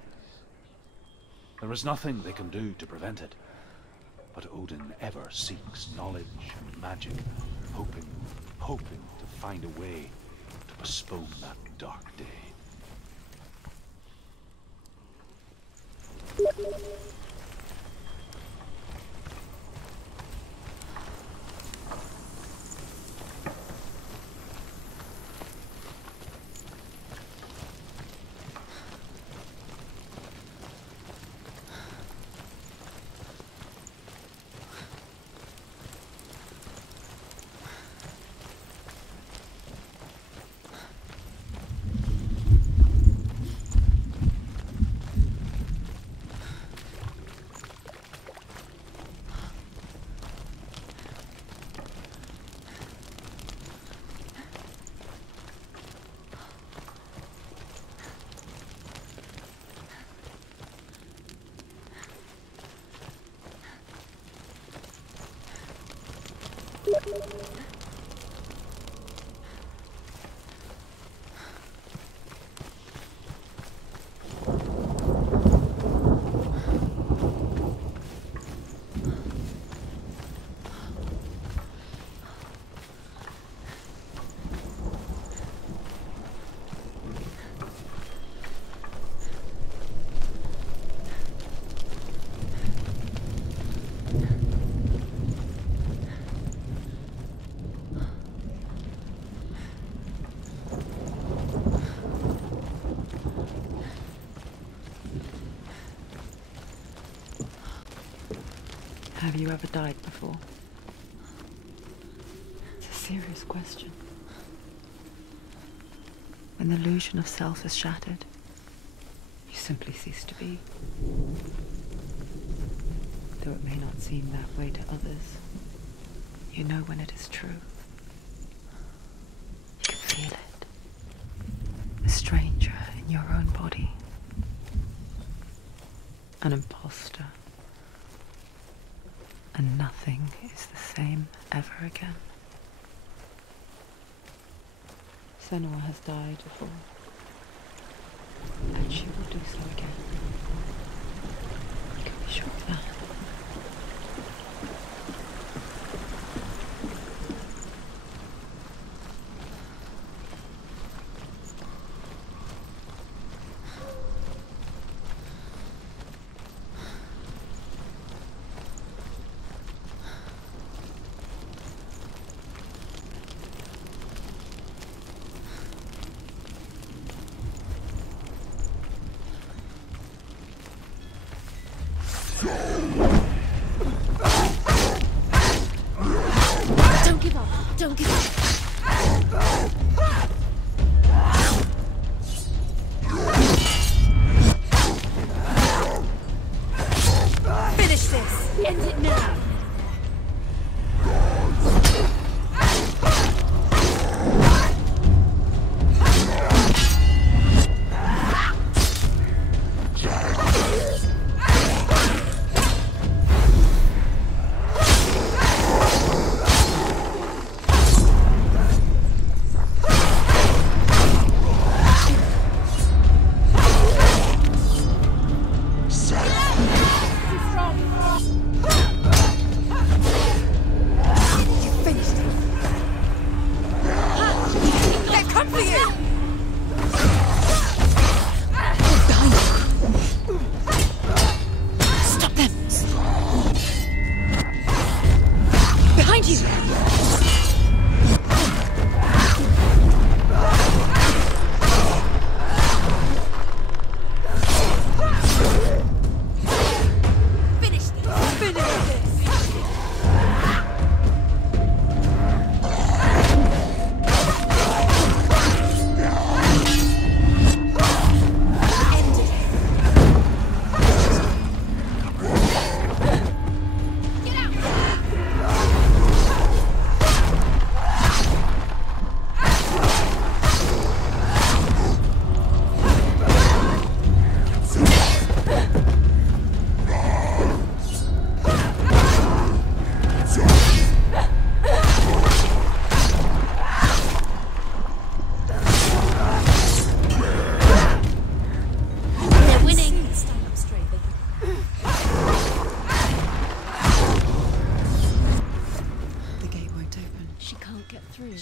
There is nothing they can do to prevent it, but Odin ever seeks knowledge and magic, hoping to find a way to postpone that dark day. Have you ever died before? It's a serious question. When the illusion of self is shattered, you simply cease to be. Though it may not seem that way to others, you know when it is true. You can feel it. A stranger in your own body. An imposter. And nothing is the same ever again. Senua has died before, and she will do so again. You can be sure of that. Don't give up. Don't give up. Finish this. End it now.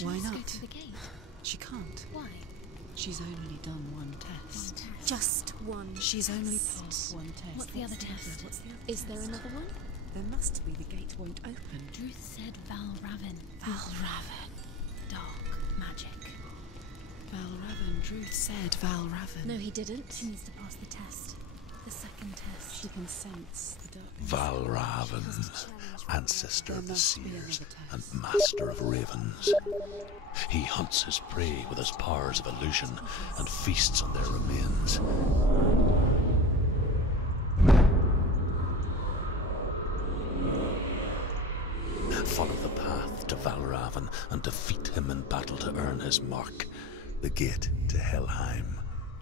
Why Let's not? go to the gate. She can't. Why? She's only done one test. Just one. She's only test. passed one test. What's the other test? What's the other Is there test? another one? There must be. The gate won't open. Druth said Val Raven. Val Raven. Dark magic. Val Raven. Druth said Val Raven. No, he didn't. She needs to pass the test. The second test. She can sense the darkness. Valravan, ancestor of the must be seers another and test. master of ravens. He hunts his prey with his powers of illusion and feasts on their remains. Follow the path to Valravan and defeat him in battle to earn his mark. The gate to Helheim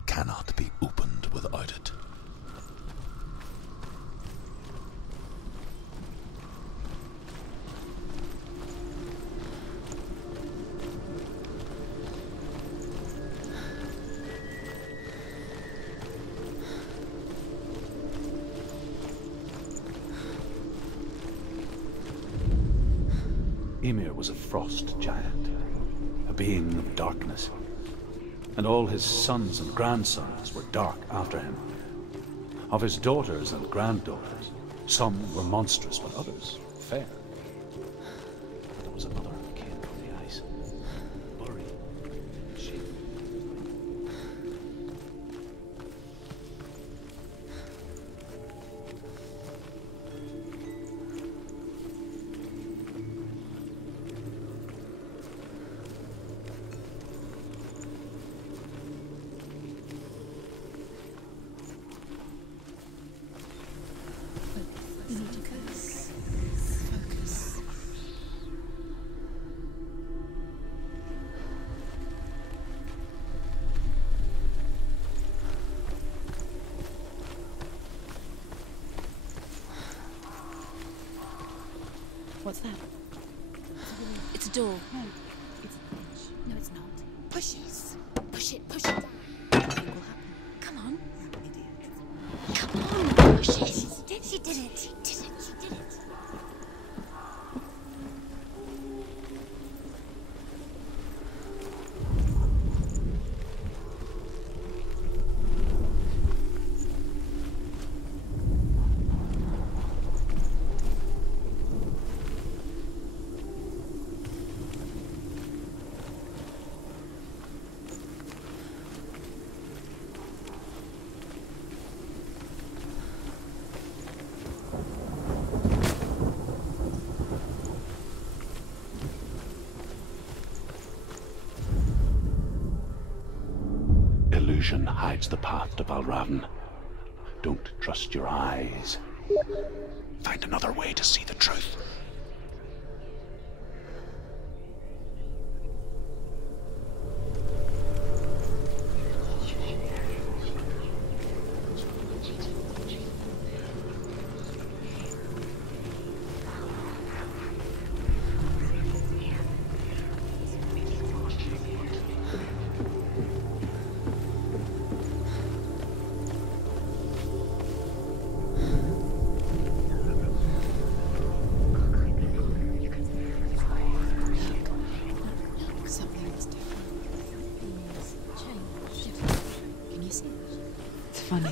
cannot be opened without it. Ymir was a frost giant, a being of darkness, and all his sons and grandsons were dark after him. Of his daughters and granddaughters, some were monstrous, but others fair. But there was another who came from the ice. Buri. She. What's that? It's a door. No, it's a push. No, it's not. Push it. Push it. Push it down. Nothing will happen. Come on. Idiot. Come on, push it. She did it. She did it. She did it. Illusion hides the path to Valravn. Don't trust your eyes. Find another way to see the truth. Something's different. Change. Can you see it? It's funny.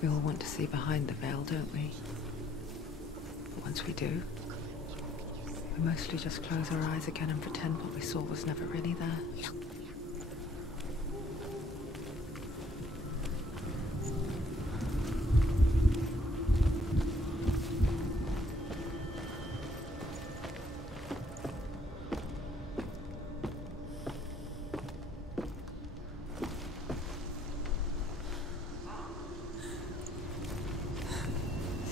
We all want to see behind the veil, don't we? But once we do, we mostly just close our eyes again and pretend what we saw was never really there.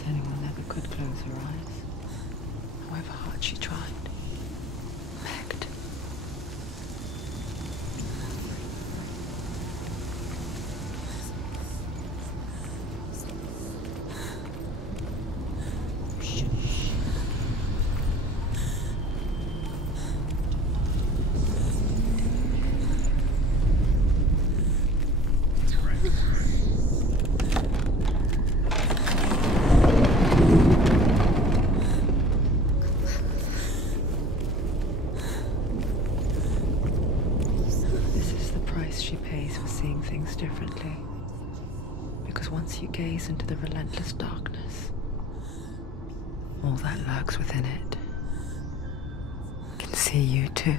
Anyone never could close her eyes, however hard she tried. Begged. She pays for seeing things differently. Because once you gaze into the relentless darkness, all that lurks within it can see you too.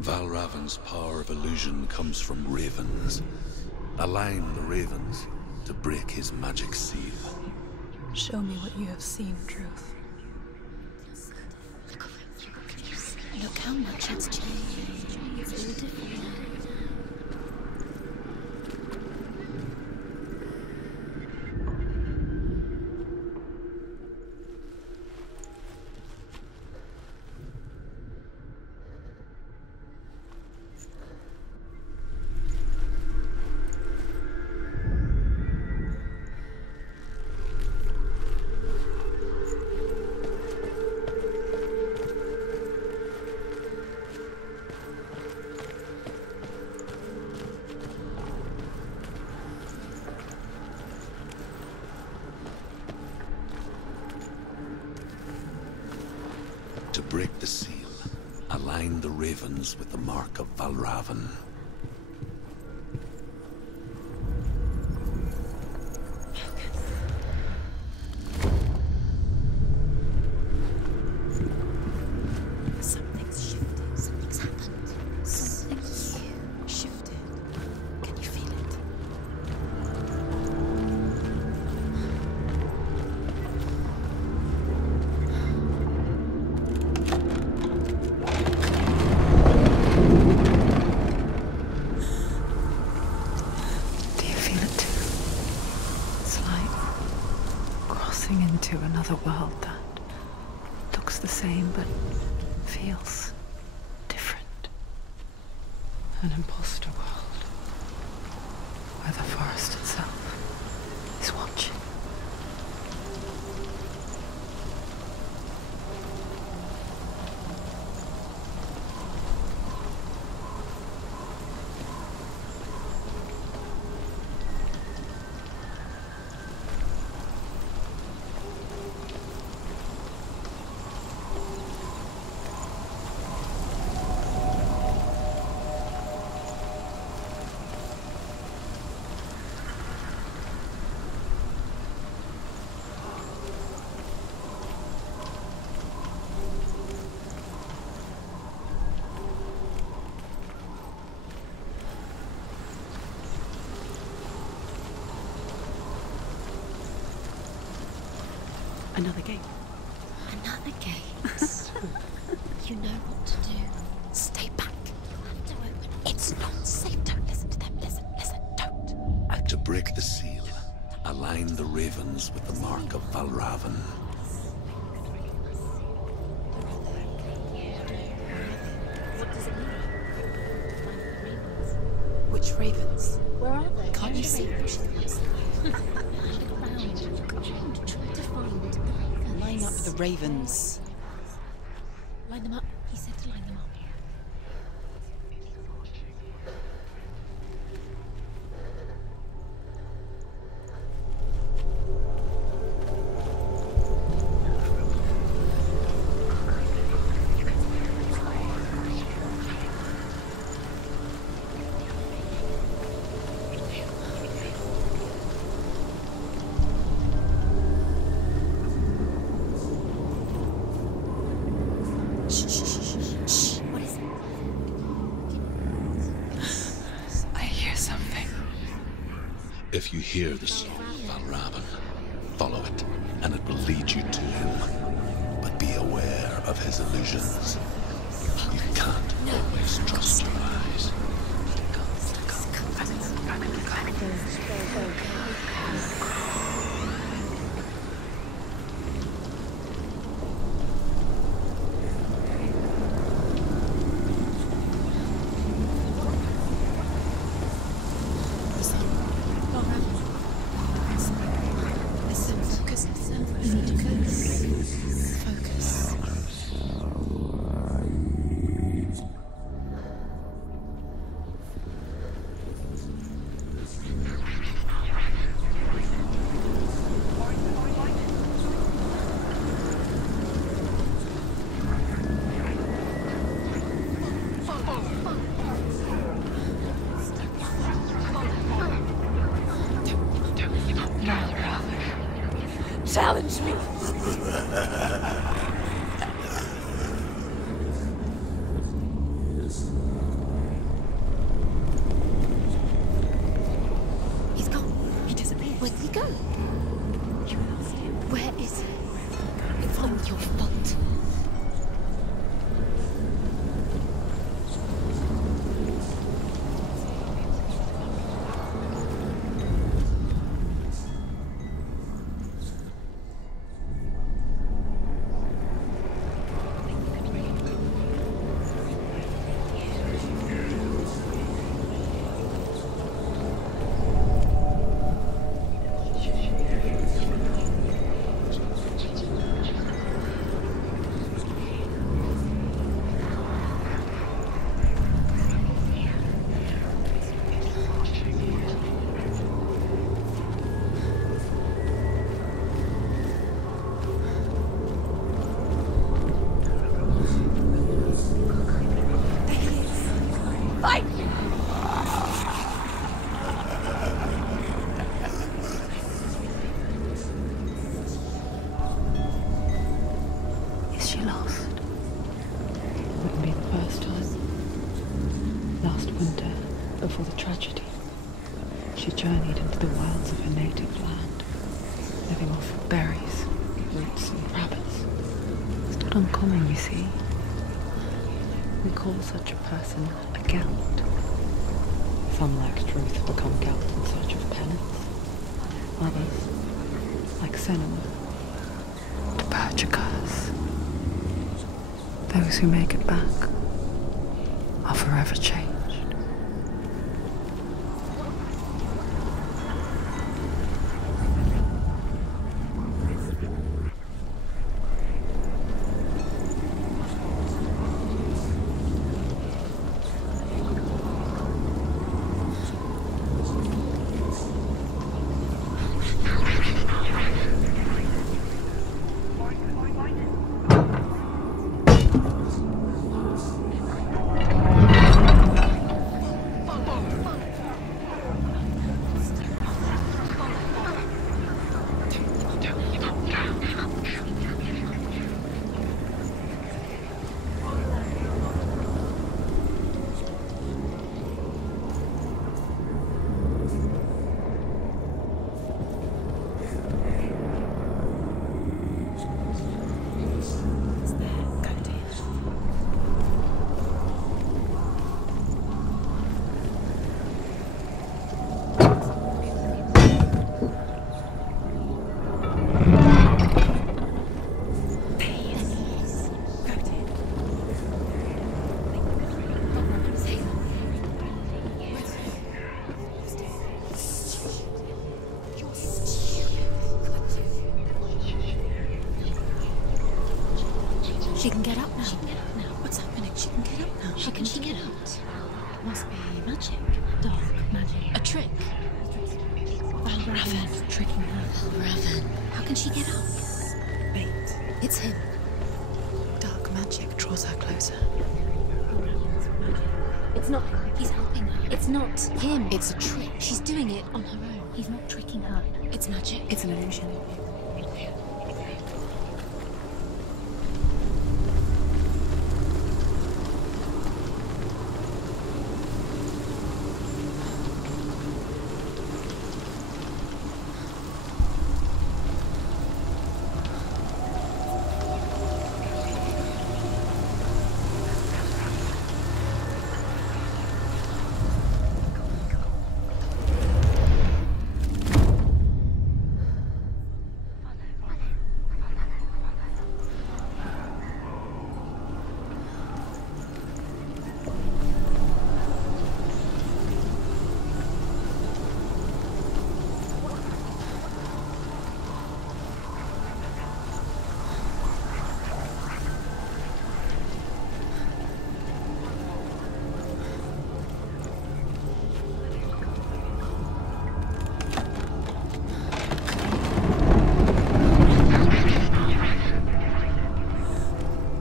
Valravan's power of illusion comes from ravens. Align the ravens to break his magic seal. Show me what you have seen, Truth. Look how much it's changed. It's all different now. To break the seal, align the ravens with the mark of Valravan. Something's shifted. Something's happened. Something's shifted. Can you feel it? Do you feel it too? It's like crossing into another world that looks the same but feels different. An imposter world where the forest itself is watching. Another gate. Another gate. You know what to do. Stay back. You have to open it. It's not safe. Don't listen to them. Listen, don't. To break the seal, align the ravens with the mark of Valravan. What does it mean? Which ravens? Where are they? Can't you see them? Look around. Try to find the ravens. Line up the ravens. Line them up. He said to line them up. What is it? I hear something. If you hear the song of Valravan, follow it, and it will lead you to him. But be aware of his illusions. You can't always trust your eyes. Listen, focus. Focus. Challenge me. She journeyed into the wilds of her native land, living off berries, roots, and rabbits. It's not uncommon, you see. We call such a person a Gelt. Some, like Struth, become Gelt in search of penance. Others, like Senua, to purge a curse. Those who make it back are forever changed. She can get up now. What's happening? She can get up now. How can she get out? Must be Magic. dark magic. A trick. Raven tricking her. Raven. How can she get out? Bait. It's him. Dark magic draws her closer. It's not him. He's helping her. It's not him. It's a trick. She's doing it on her own. He's not tricking her. It's magic. It's an illusion.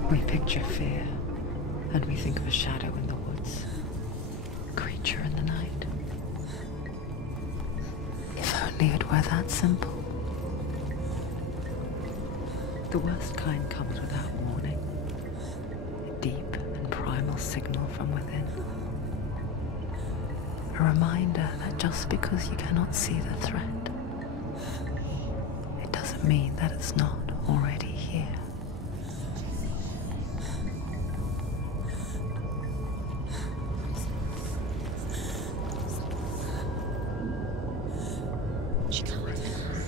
We picture fear, and we think of a shadow in the woods, a creature in the night. If only it were that simple. The worst kind comes without warning, a deep and primal signal from within. A reminder that just because you cannot see the threat, it doesn't mean that it's not already here.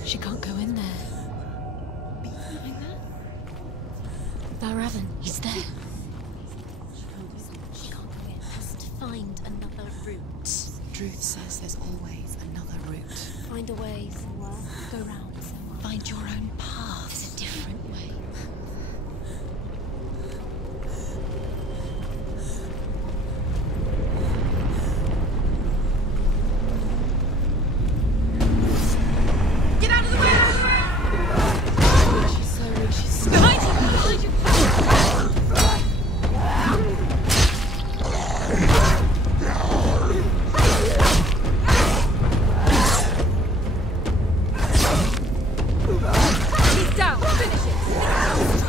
She can't go in there. Behind there? Raven, he's there. She can't go in. Has to find another route. Druth says there's always another route. Find a way somewhere. Go round somewhere. Find your own path. There's a different way. Down! Finish it!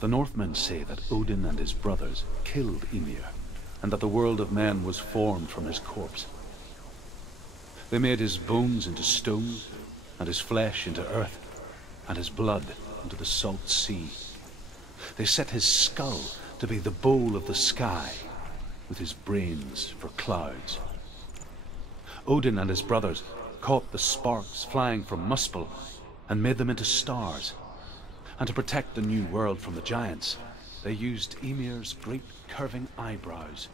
The Northmen say that Odin and his brothers killed Ymir, and that the world of men was formed from his corpse. They made his bones into stone, and his flesh into earth, and his blood into the salt sea. They set his skull to be the bowl of the sky, with his brains for clouds. Odin and his brothers caught the sparks flying from Muspel and made them into stars. And to protect the new world from the giants, they used Ymir's great curving eyebrows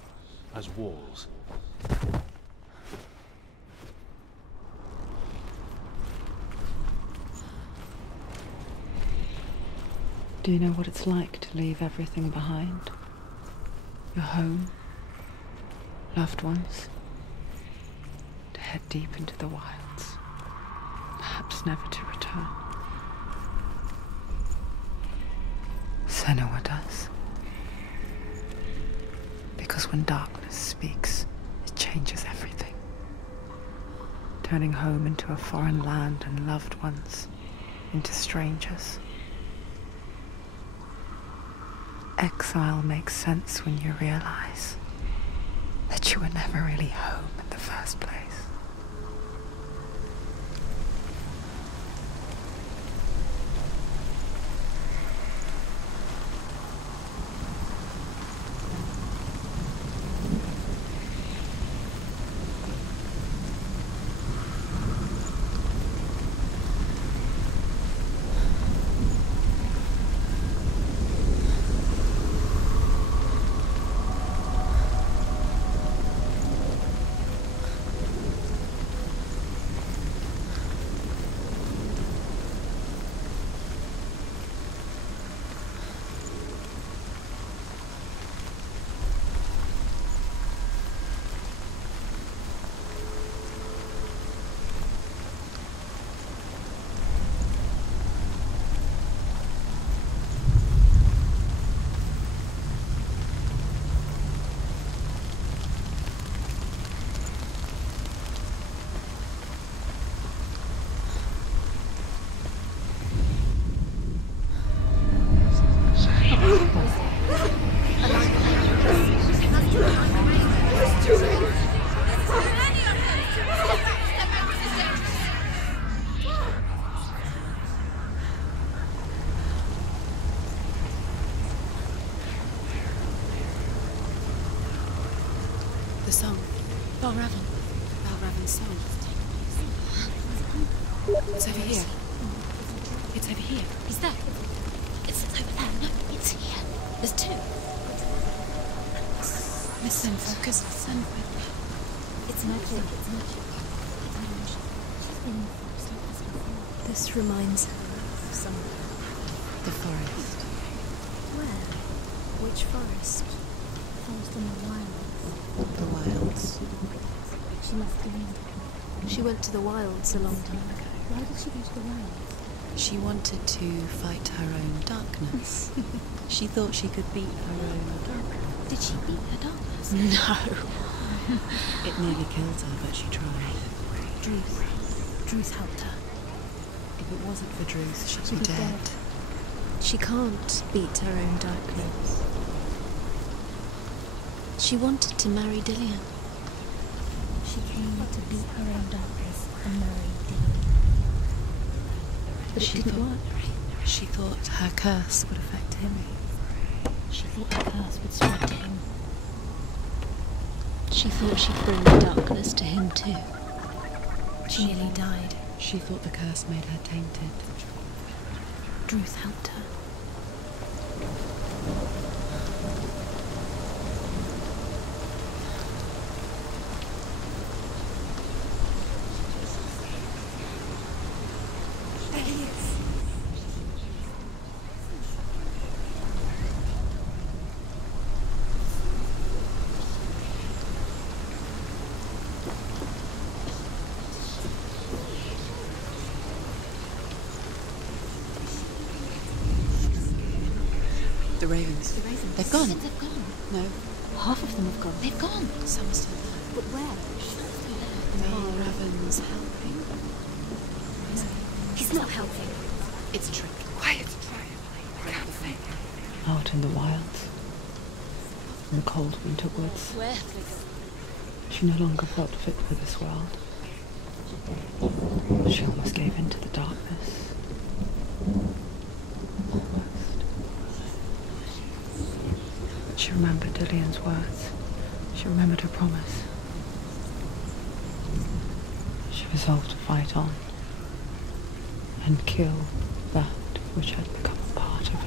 as walls. Do you know what it's like to leave everything behind? Your home, loved ones, to head deep into the wilds, perhaps never to return. Senua does. Because when darkness speaks, it changes everything. Turning home into a foreign land and loved ones into strangers. Exile makes sense when you realize that you were never really home in the first place. The song. Balraven's song. It's over here. It's over here. Is that? It's over there. No, it's here. There's two. Listen, focus. Listen. It's magic. It's magic. This reminds her of somewhere. The forest. Where? Which forest? Forest in the wilds. The wilds. She must have been. She went to the wilds a long time ago. Why did she go to the wilds? She wanted to fight her own darkness. She thought she could beat her own darkness. Did she beat her darkness? No. It nearly killed her, but she tried. Druth helped her. If it wasn't for Druth, she'd be dead. She can't beat her own darkness. She wanted to marry Dillion. She came to beat her own darkness and marry Dillion. But it didn't work. She thought her curse would affect him. She thought her curse would spread to him. She thought she'd bring the darkness to him too. She nearly died. She thought the curse made her tainted. Druth helped her. The ravens. They've gone. They've gone. No. Half of them have gone. They've gone. Some are still there. But where? The ravens helping. He's not helping. It's a trick. Quiet. I can't think. in the wilds, in the cold winter woods. She no longer felt fit for this world. She almost gave in to the darkness. Almost. But she remembered Dillian's words. She remembered her promise. She resolved to fight on and kill that which had become a part of her.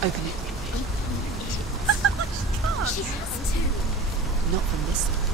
Open it. She has to. Not from this side.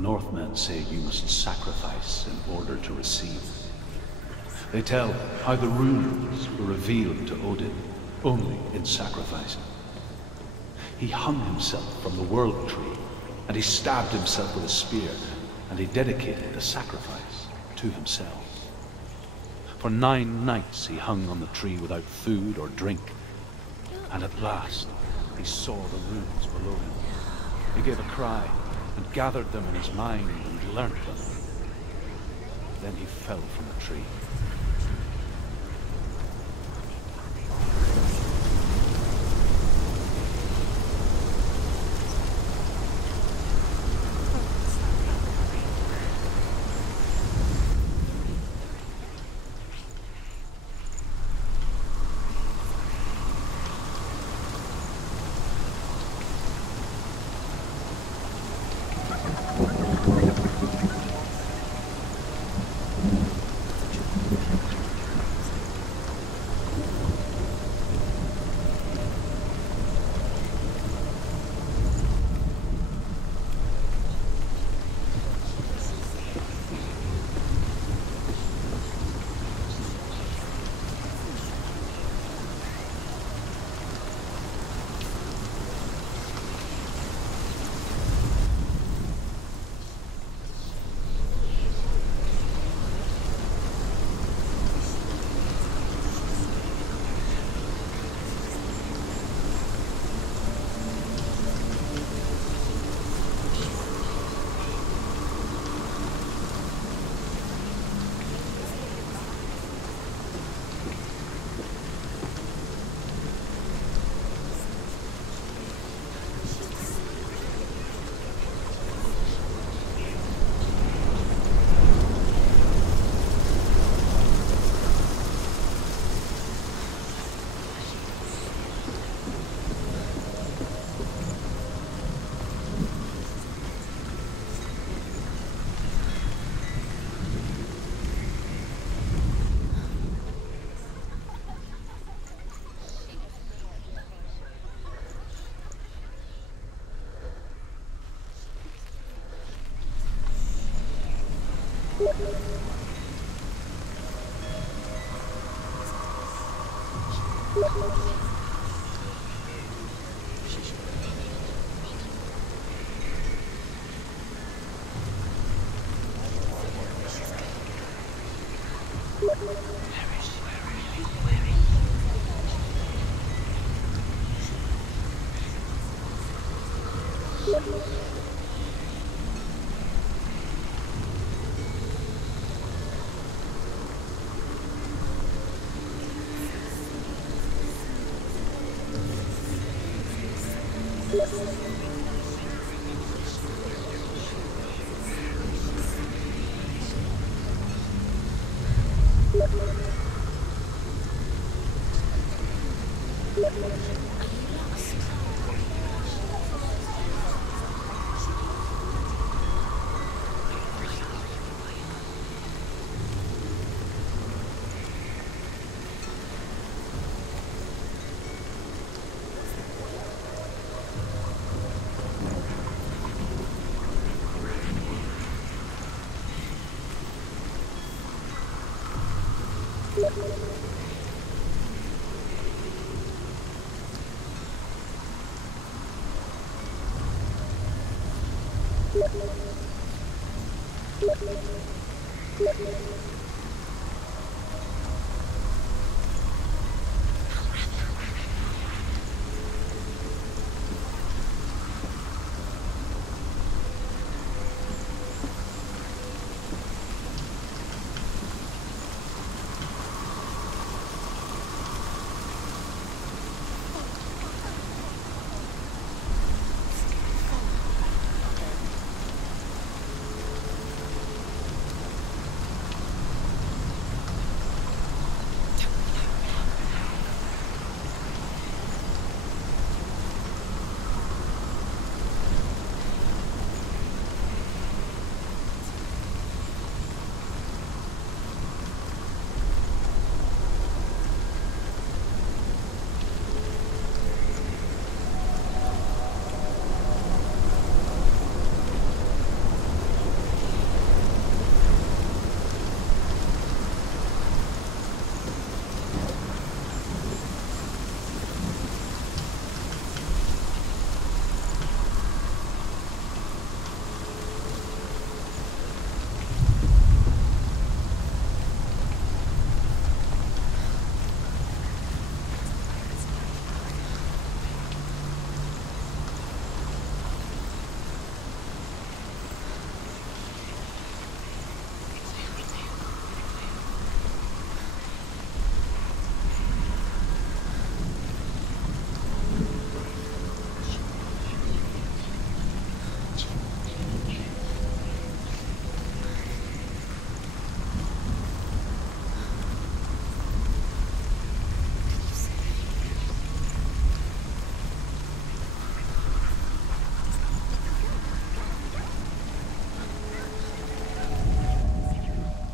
Northmen say you must sacrifice in order to receive. They tell how the runes were revealed to Odin only in sacrifice. He hung himself from the World Tree, and he stabbed himself with a spear, and he dedicated the sacrifice to himself. For 9 nights he hung on the tree without food or drink, and at last he saw the runes below him. He gave a cry and gathered them in his mind and learnt them. Then he fell from the tree.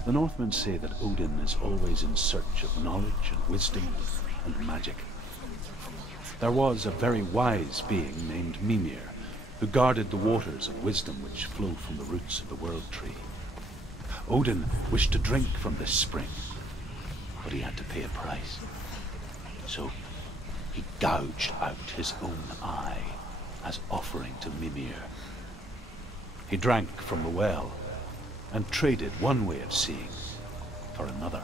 The Northmen say that Odin is always in search of knowledge and wisdom and magic. There was a very wise being named Mimir, who guarded the waters of wisdom which flow from the roots of the World Tree. Odin wished to drink from this spring, but he had to pay a price. So he gouged out his own eye as offering to Mimir. He drank from the well and traded one way of seeing for another.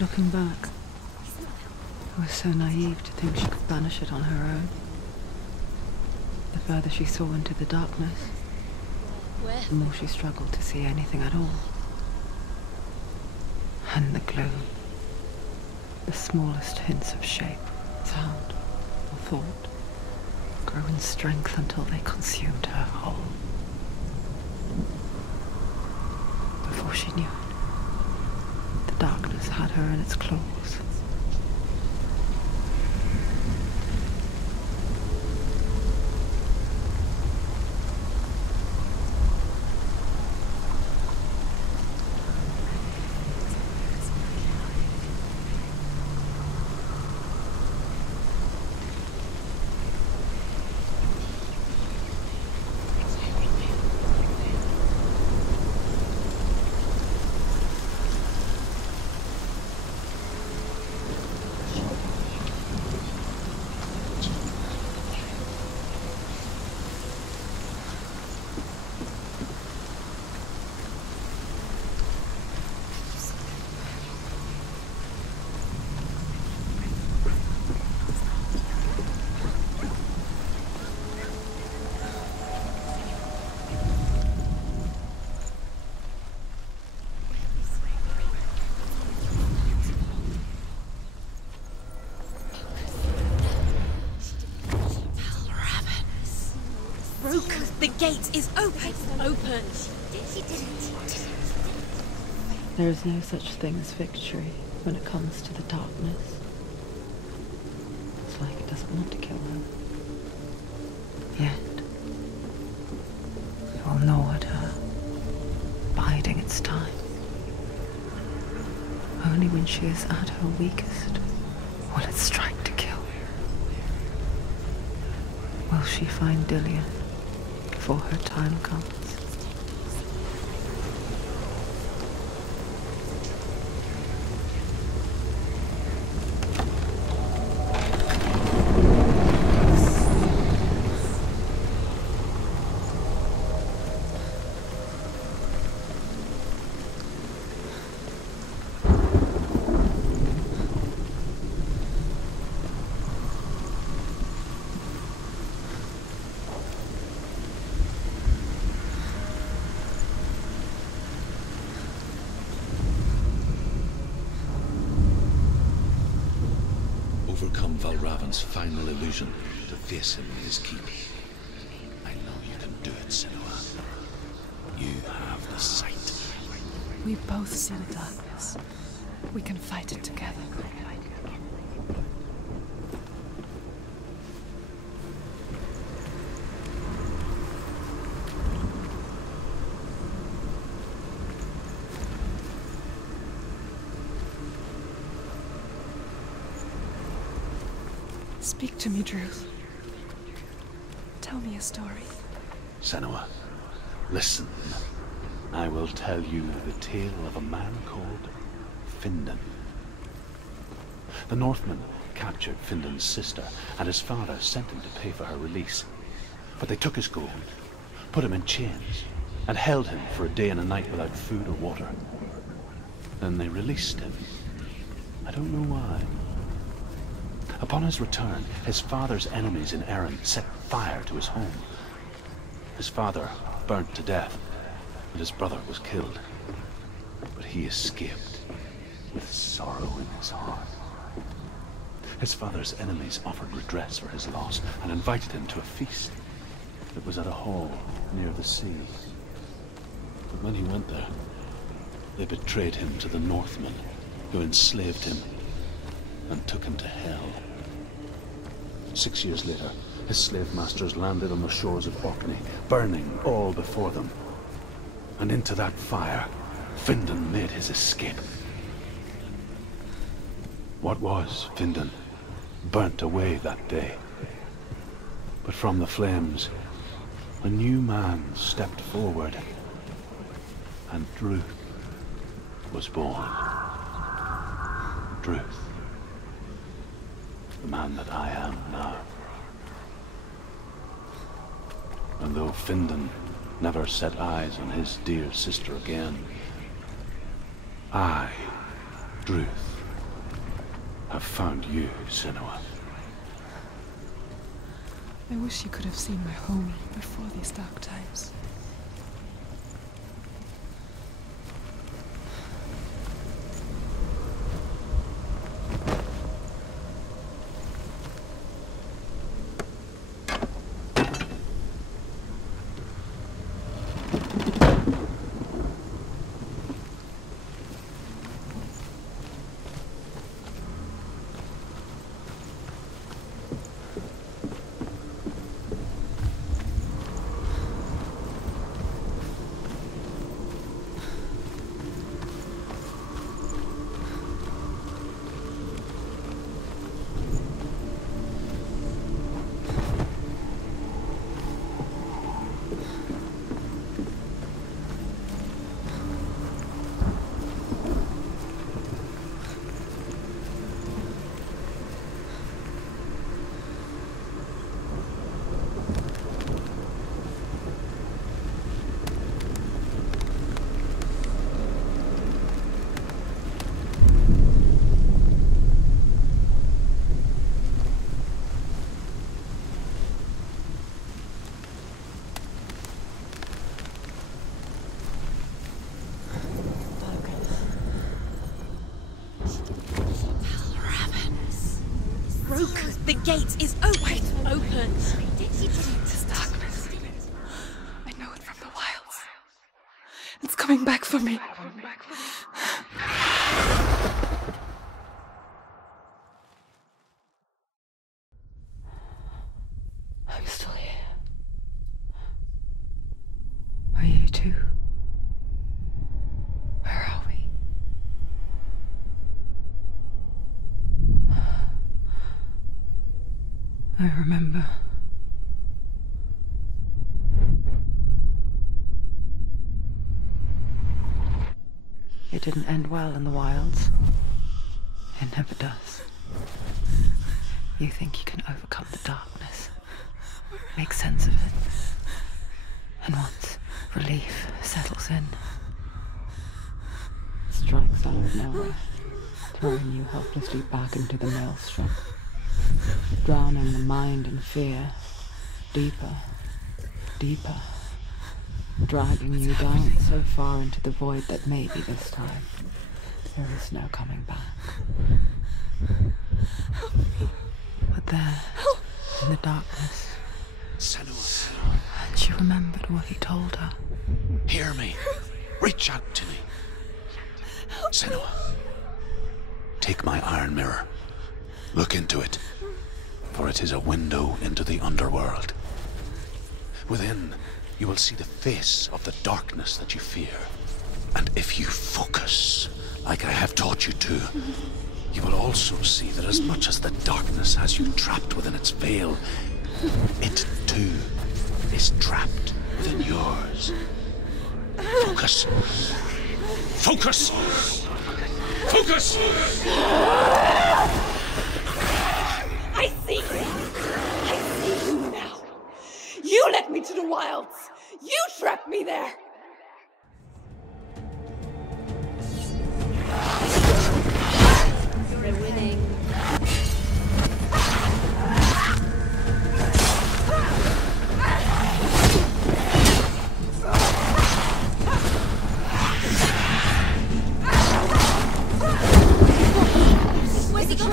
Looking back, I was so naive to think she could banish it on her own. The further she saw into the darkness, the more she struggled to see anything at all. And the gloom, the smallest hints of shape, sound, or thought, grew in strength until they consumed her whole. Before she knew it, the darkness had her in its claws. The gate is open! Open! There is no such thing as victory when it comes to the darkness. It's like it doesn't want to kill her. Yet, it will gnaw at her, biding its time. Only when she is at her weakest will it strike to kill. Will she find Dillian before her time comes? Overcome Valravan's final illusion to face him in his keep. I know you can do it, Senua. You have the sight. We both see the darkness. We can fight it together. Speak to me, Druth. Tell me a story. Senua, listen. I will tell you the tale of a man called Findan. The Northmen captured Findan's sister, and his father sent him to pay for her release. But they took his gold, put him in chains, and held him for a day and a night without food or water. Then they released him. I don't know why. Upon his return, his father's enemies in Erin set fire to his home. His father burnt to death, and his brother was killed. But he escaped with sorrow in his heart. His father's enemies offered redress for his loss and invited him to a feast. It was at a hall near the sea. But when he went there, they betrayed him to the Northmen, who enslaved him and took him to hell. 6 years later, his slave masters landed on the shores of Orkney, burning all before them. And into that fire, Findan made his escape. What was Findan burnt away that day. But from the flames, a new man stepped forward, and Druth was born. Druth. The man that I am now. And though Findan never set eyes on his dear sister again, I, Druth, have found you, Senua. I wish you could have seen my home before these dark times. The gate is open. Open. This darkness. I know it from the wilds. It's coming back for me. I'm still here. Are you too? Where are we? I remember. It didn't end well in the wilds. It never does. You think you can overcome the darkness, make sense of it, and once relief settles in, it strikes out of nowhere, throwing you helplessly back into the maelstrom, drowning the mind in fear, deeper, deeper, dragging you down so far into the void that maybe this time there is no coming back. But there, in the darkness, Senua, and she remembered what he told her. hear me. Reach out to me. Senua, take my iron mirror. Look into it, for it is a window into the underworld. Within, you will see the face of the darkness that you fear. And if you focus, like I have taught you to, you will also see that as much as the darkness has you trapped within its veil, it too is trapped within yours. Focus. Focus! Focus! I see you! I see you now! You led me to the wilds! You trapped me there! You're winning. Where's he gone?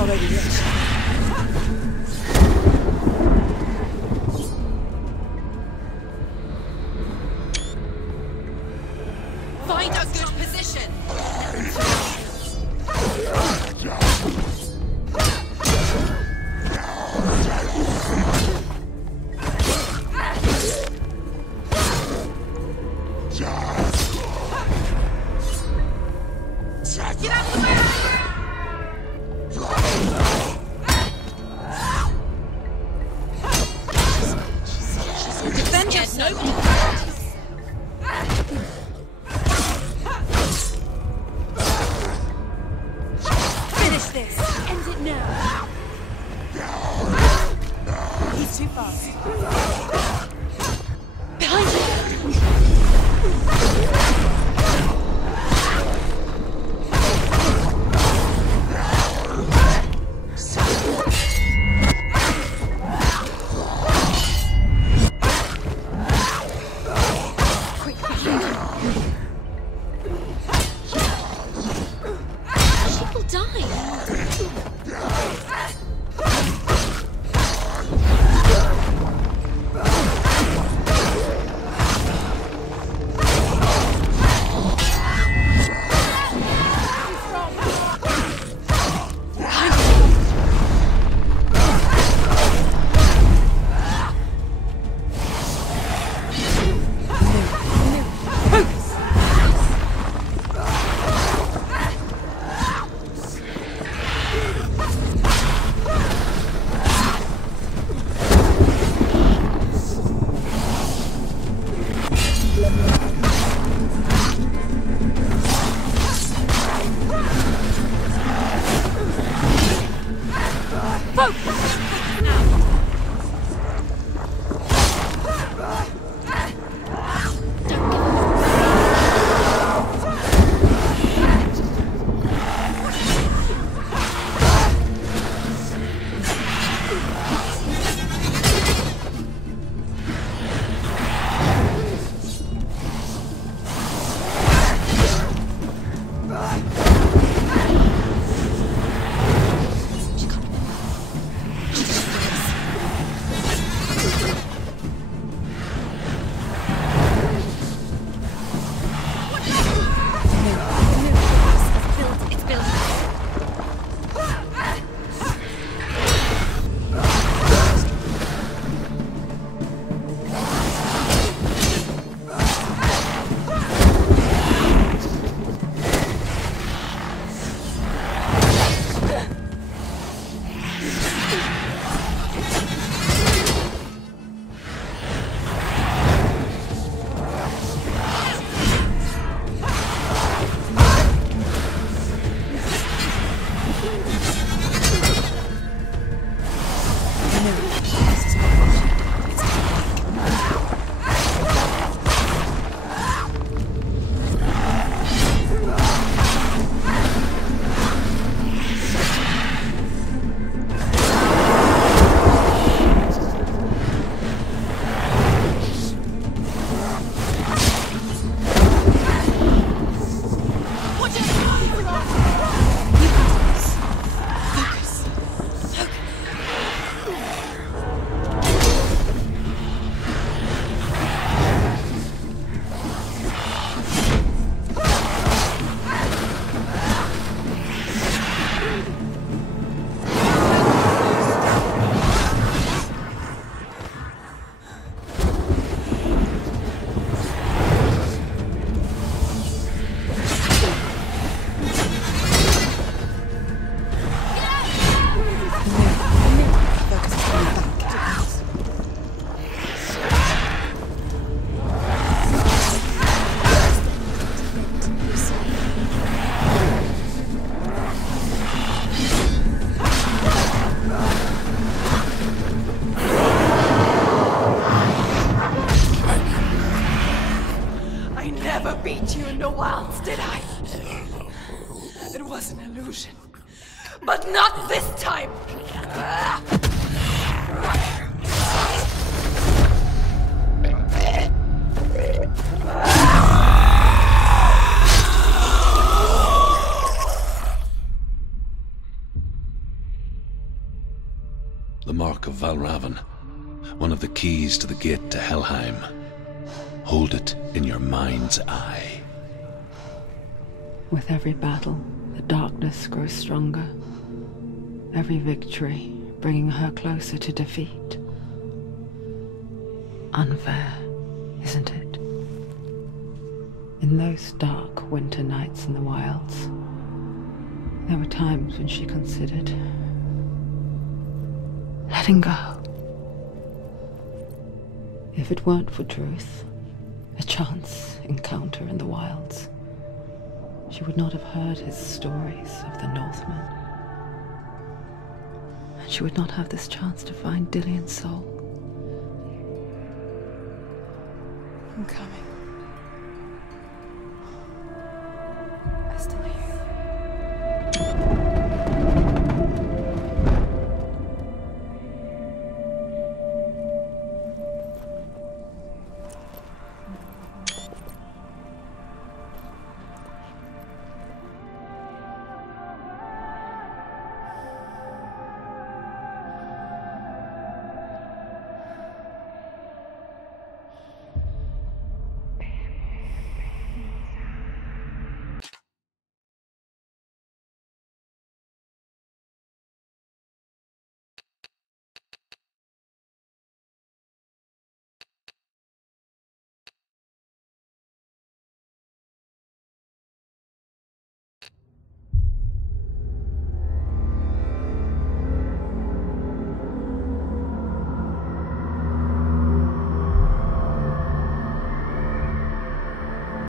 already rich. Find a good position. Get out of the way! Defend yourself! Finish this! End it now! He's too fast. Behind you! beat you in the wilds, did I? It was an illusion. But not this time! The mark of Valravan. One of the keys to the gate to Helheim. Hold it in your mind's eye. With every battle, the darkness grows stronger. Every victory bringing her closer to defeat. Unfair, isn't it? In those dark winter nights in the wilds, there were times when she considered letting go. If it weren't for Truth, a chance encounter in the wilds, she would not have heard his stories of the Northmen. And she would not have this chance to find Dillion's soul. I'm coming.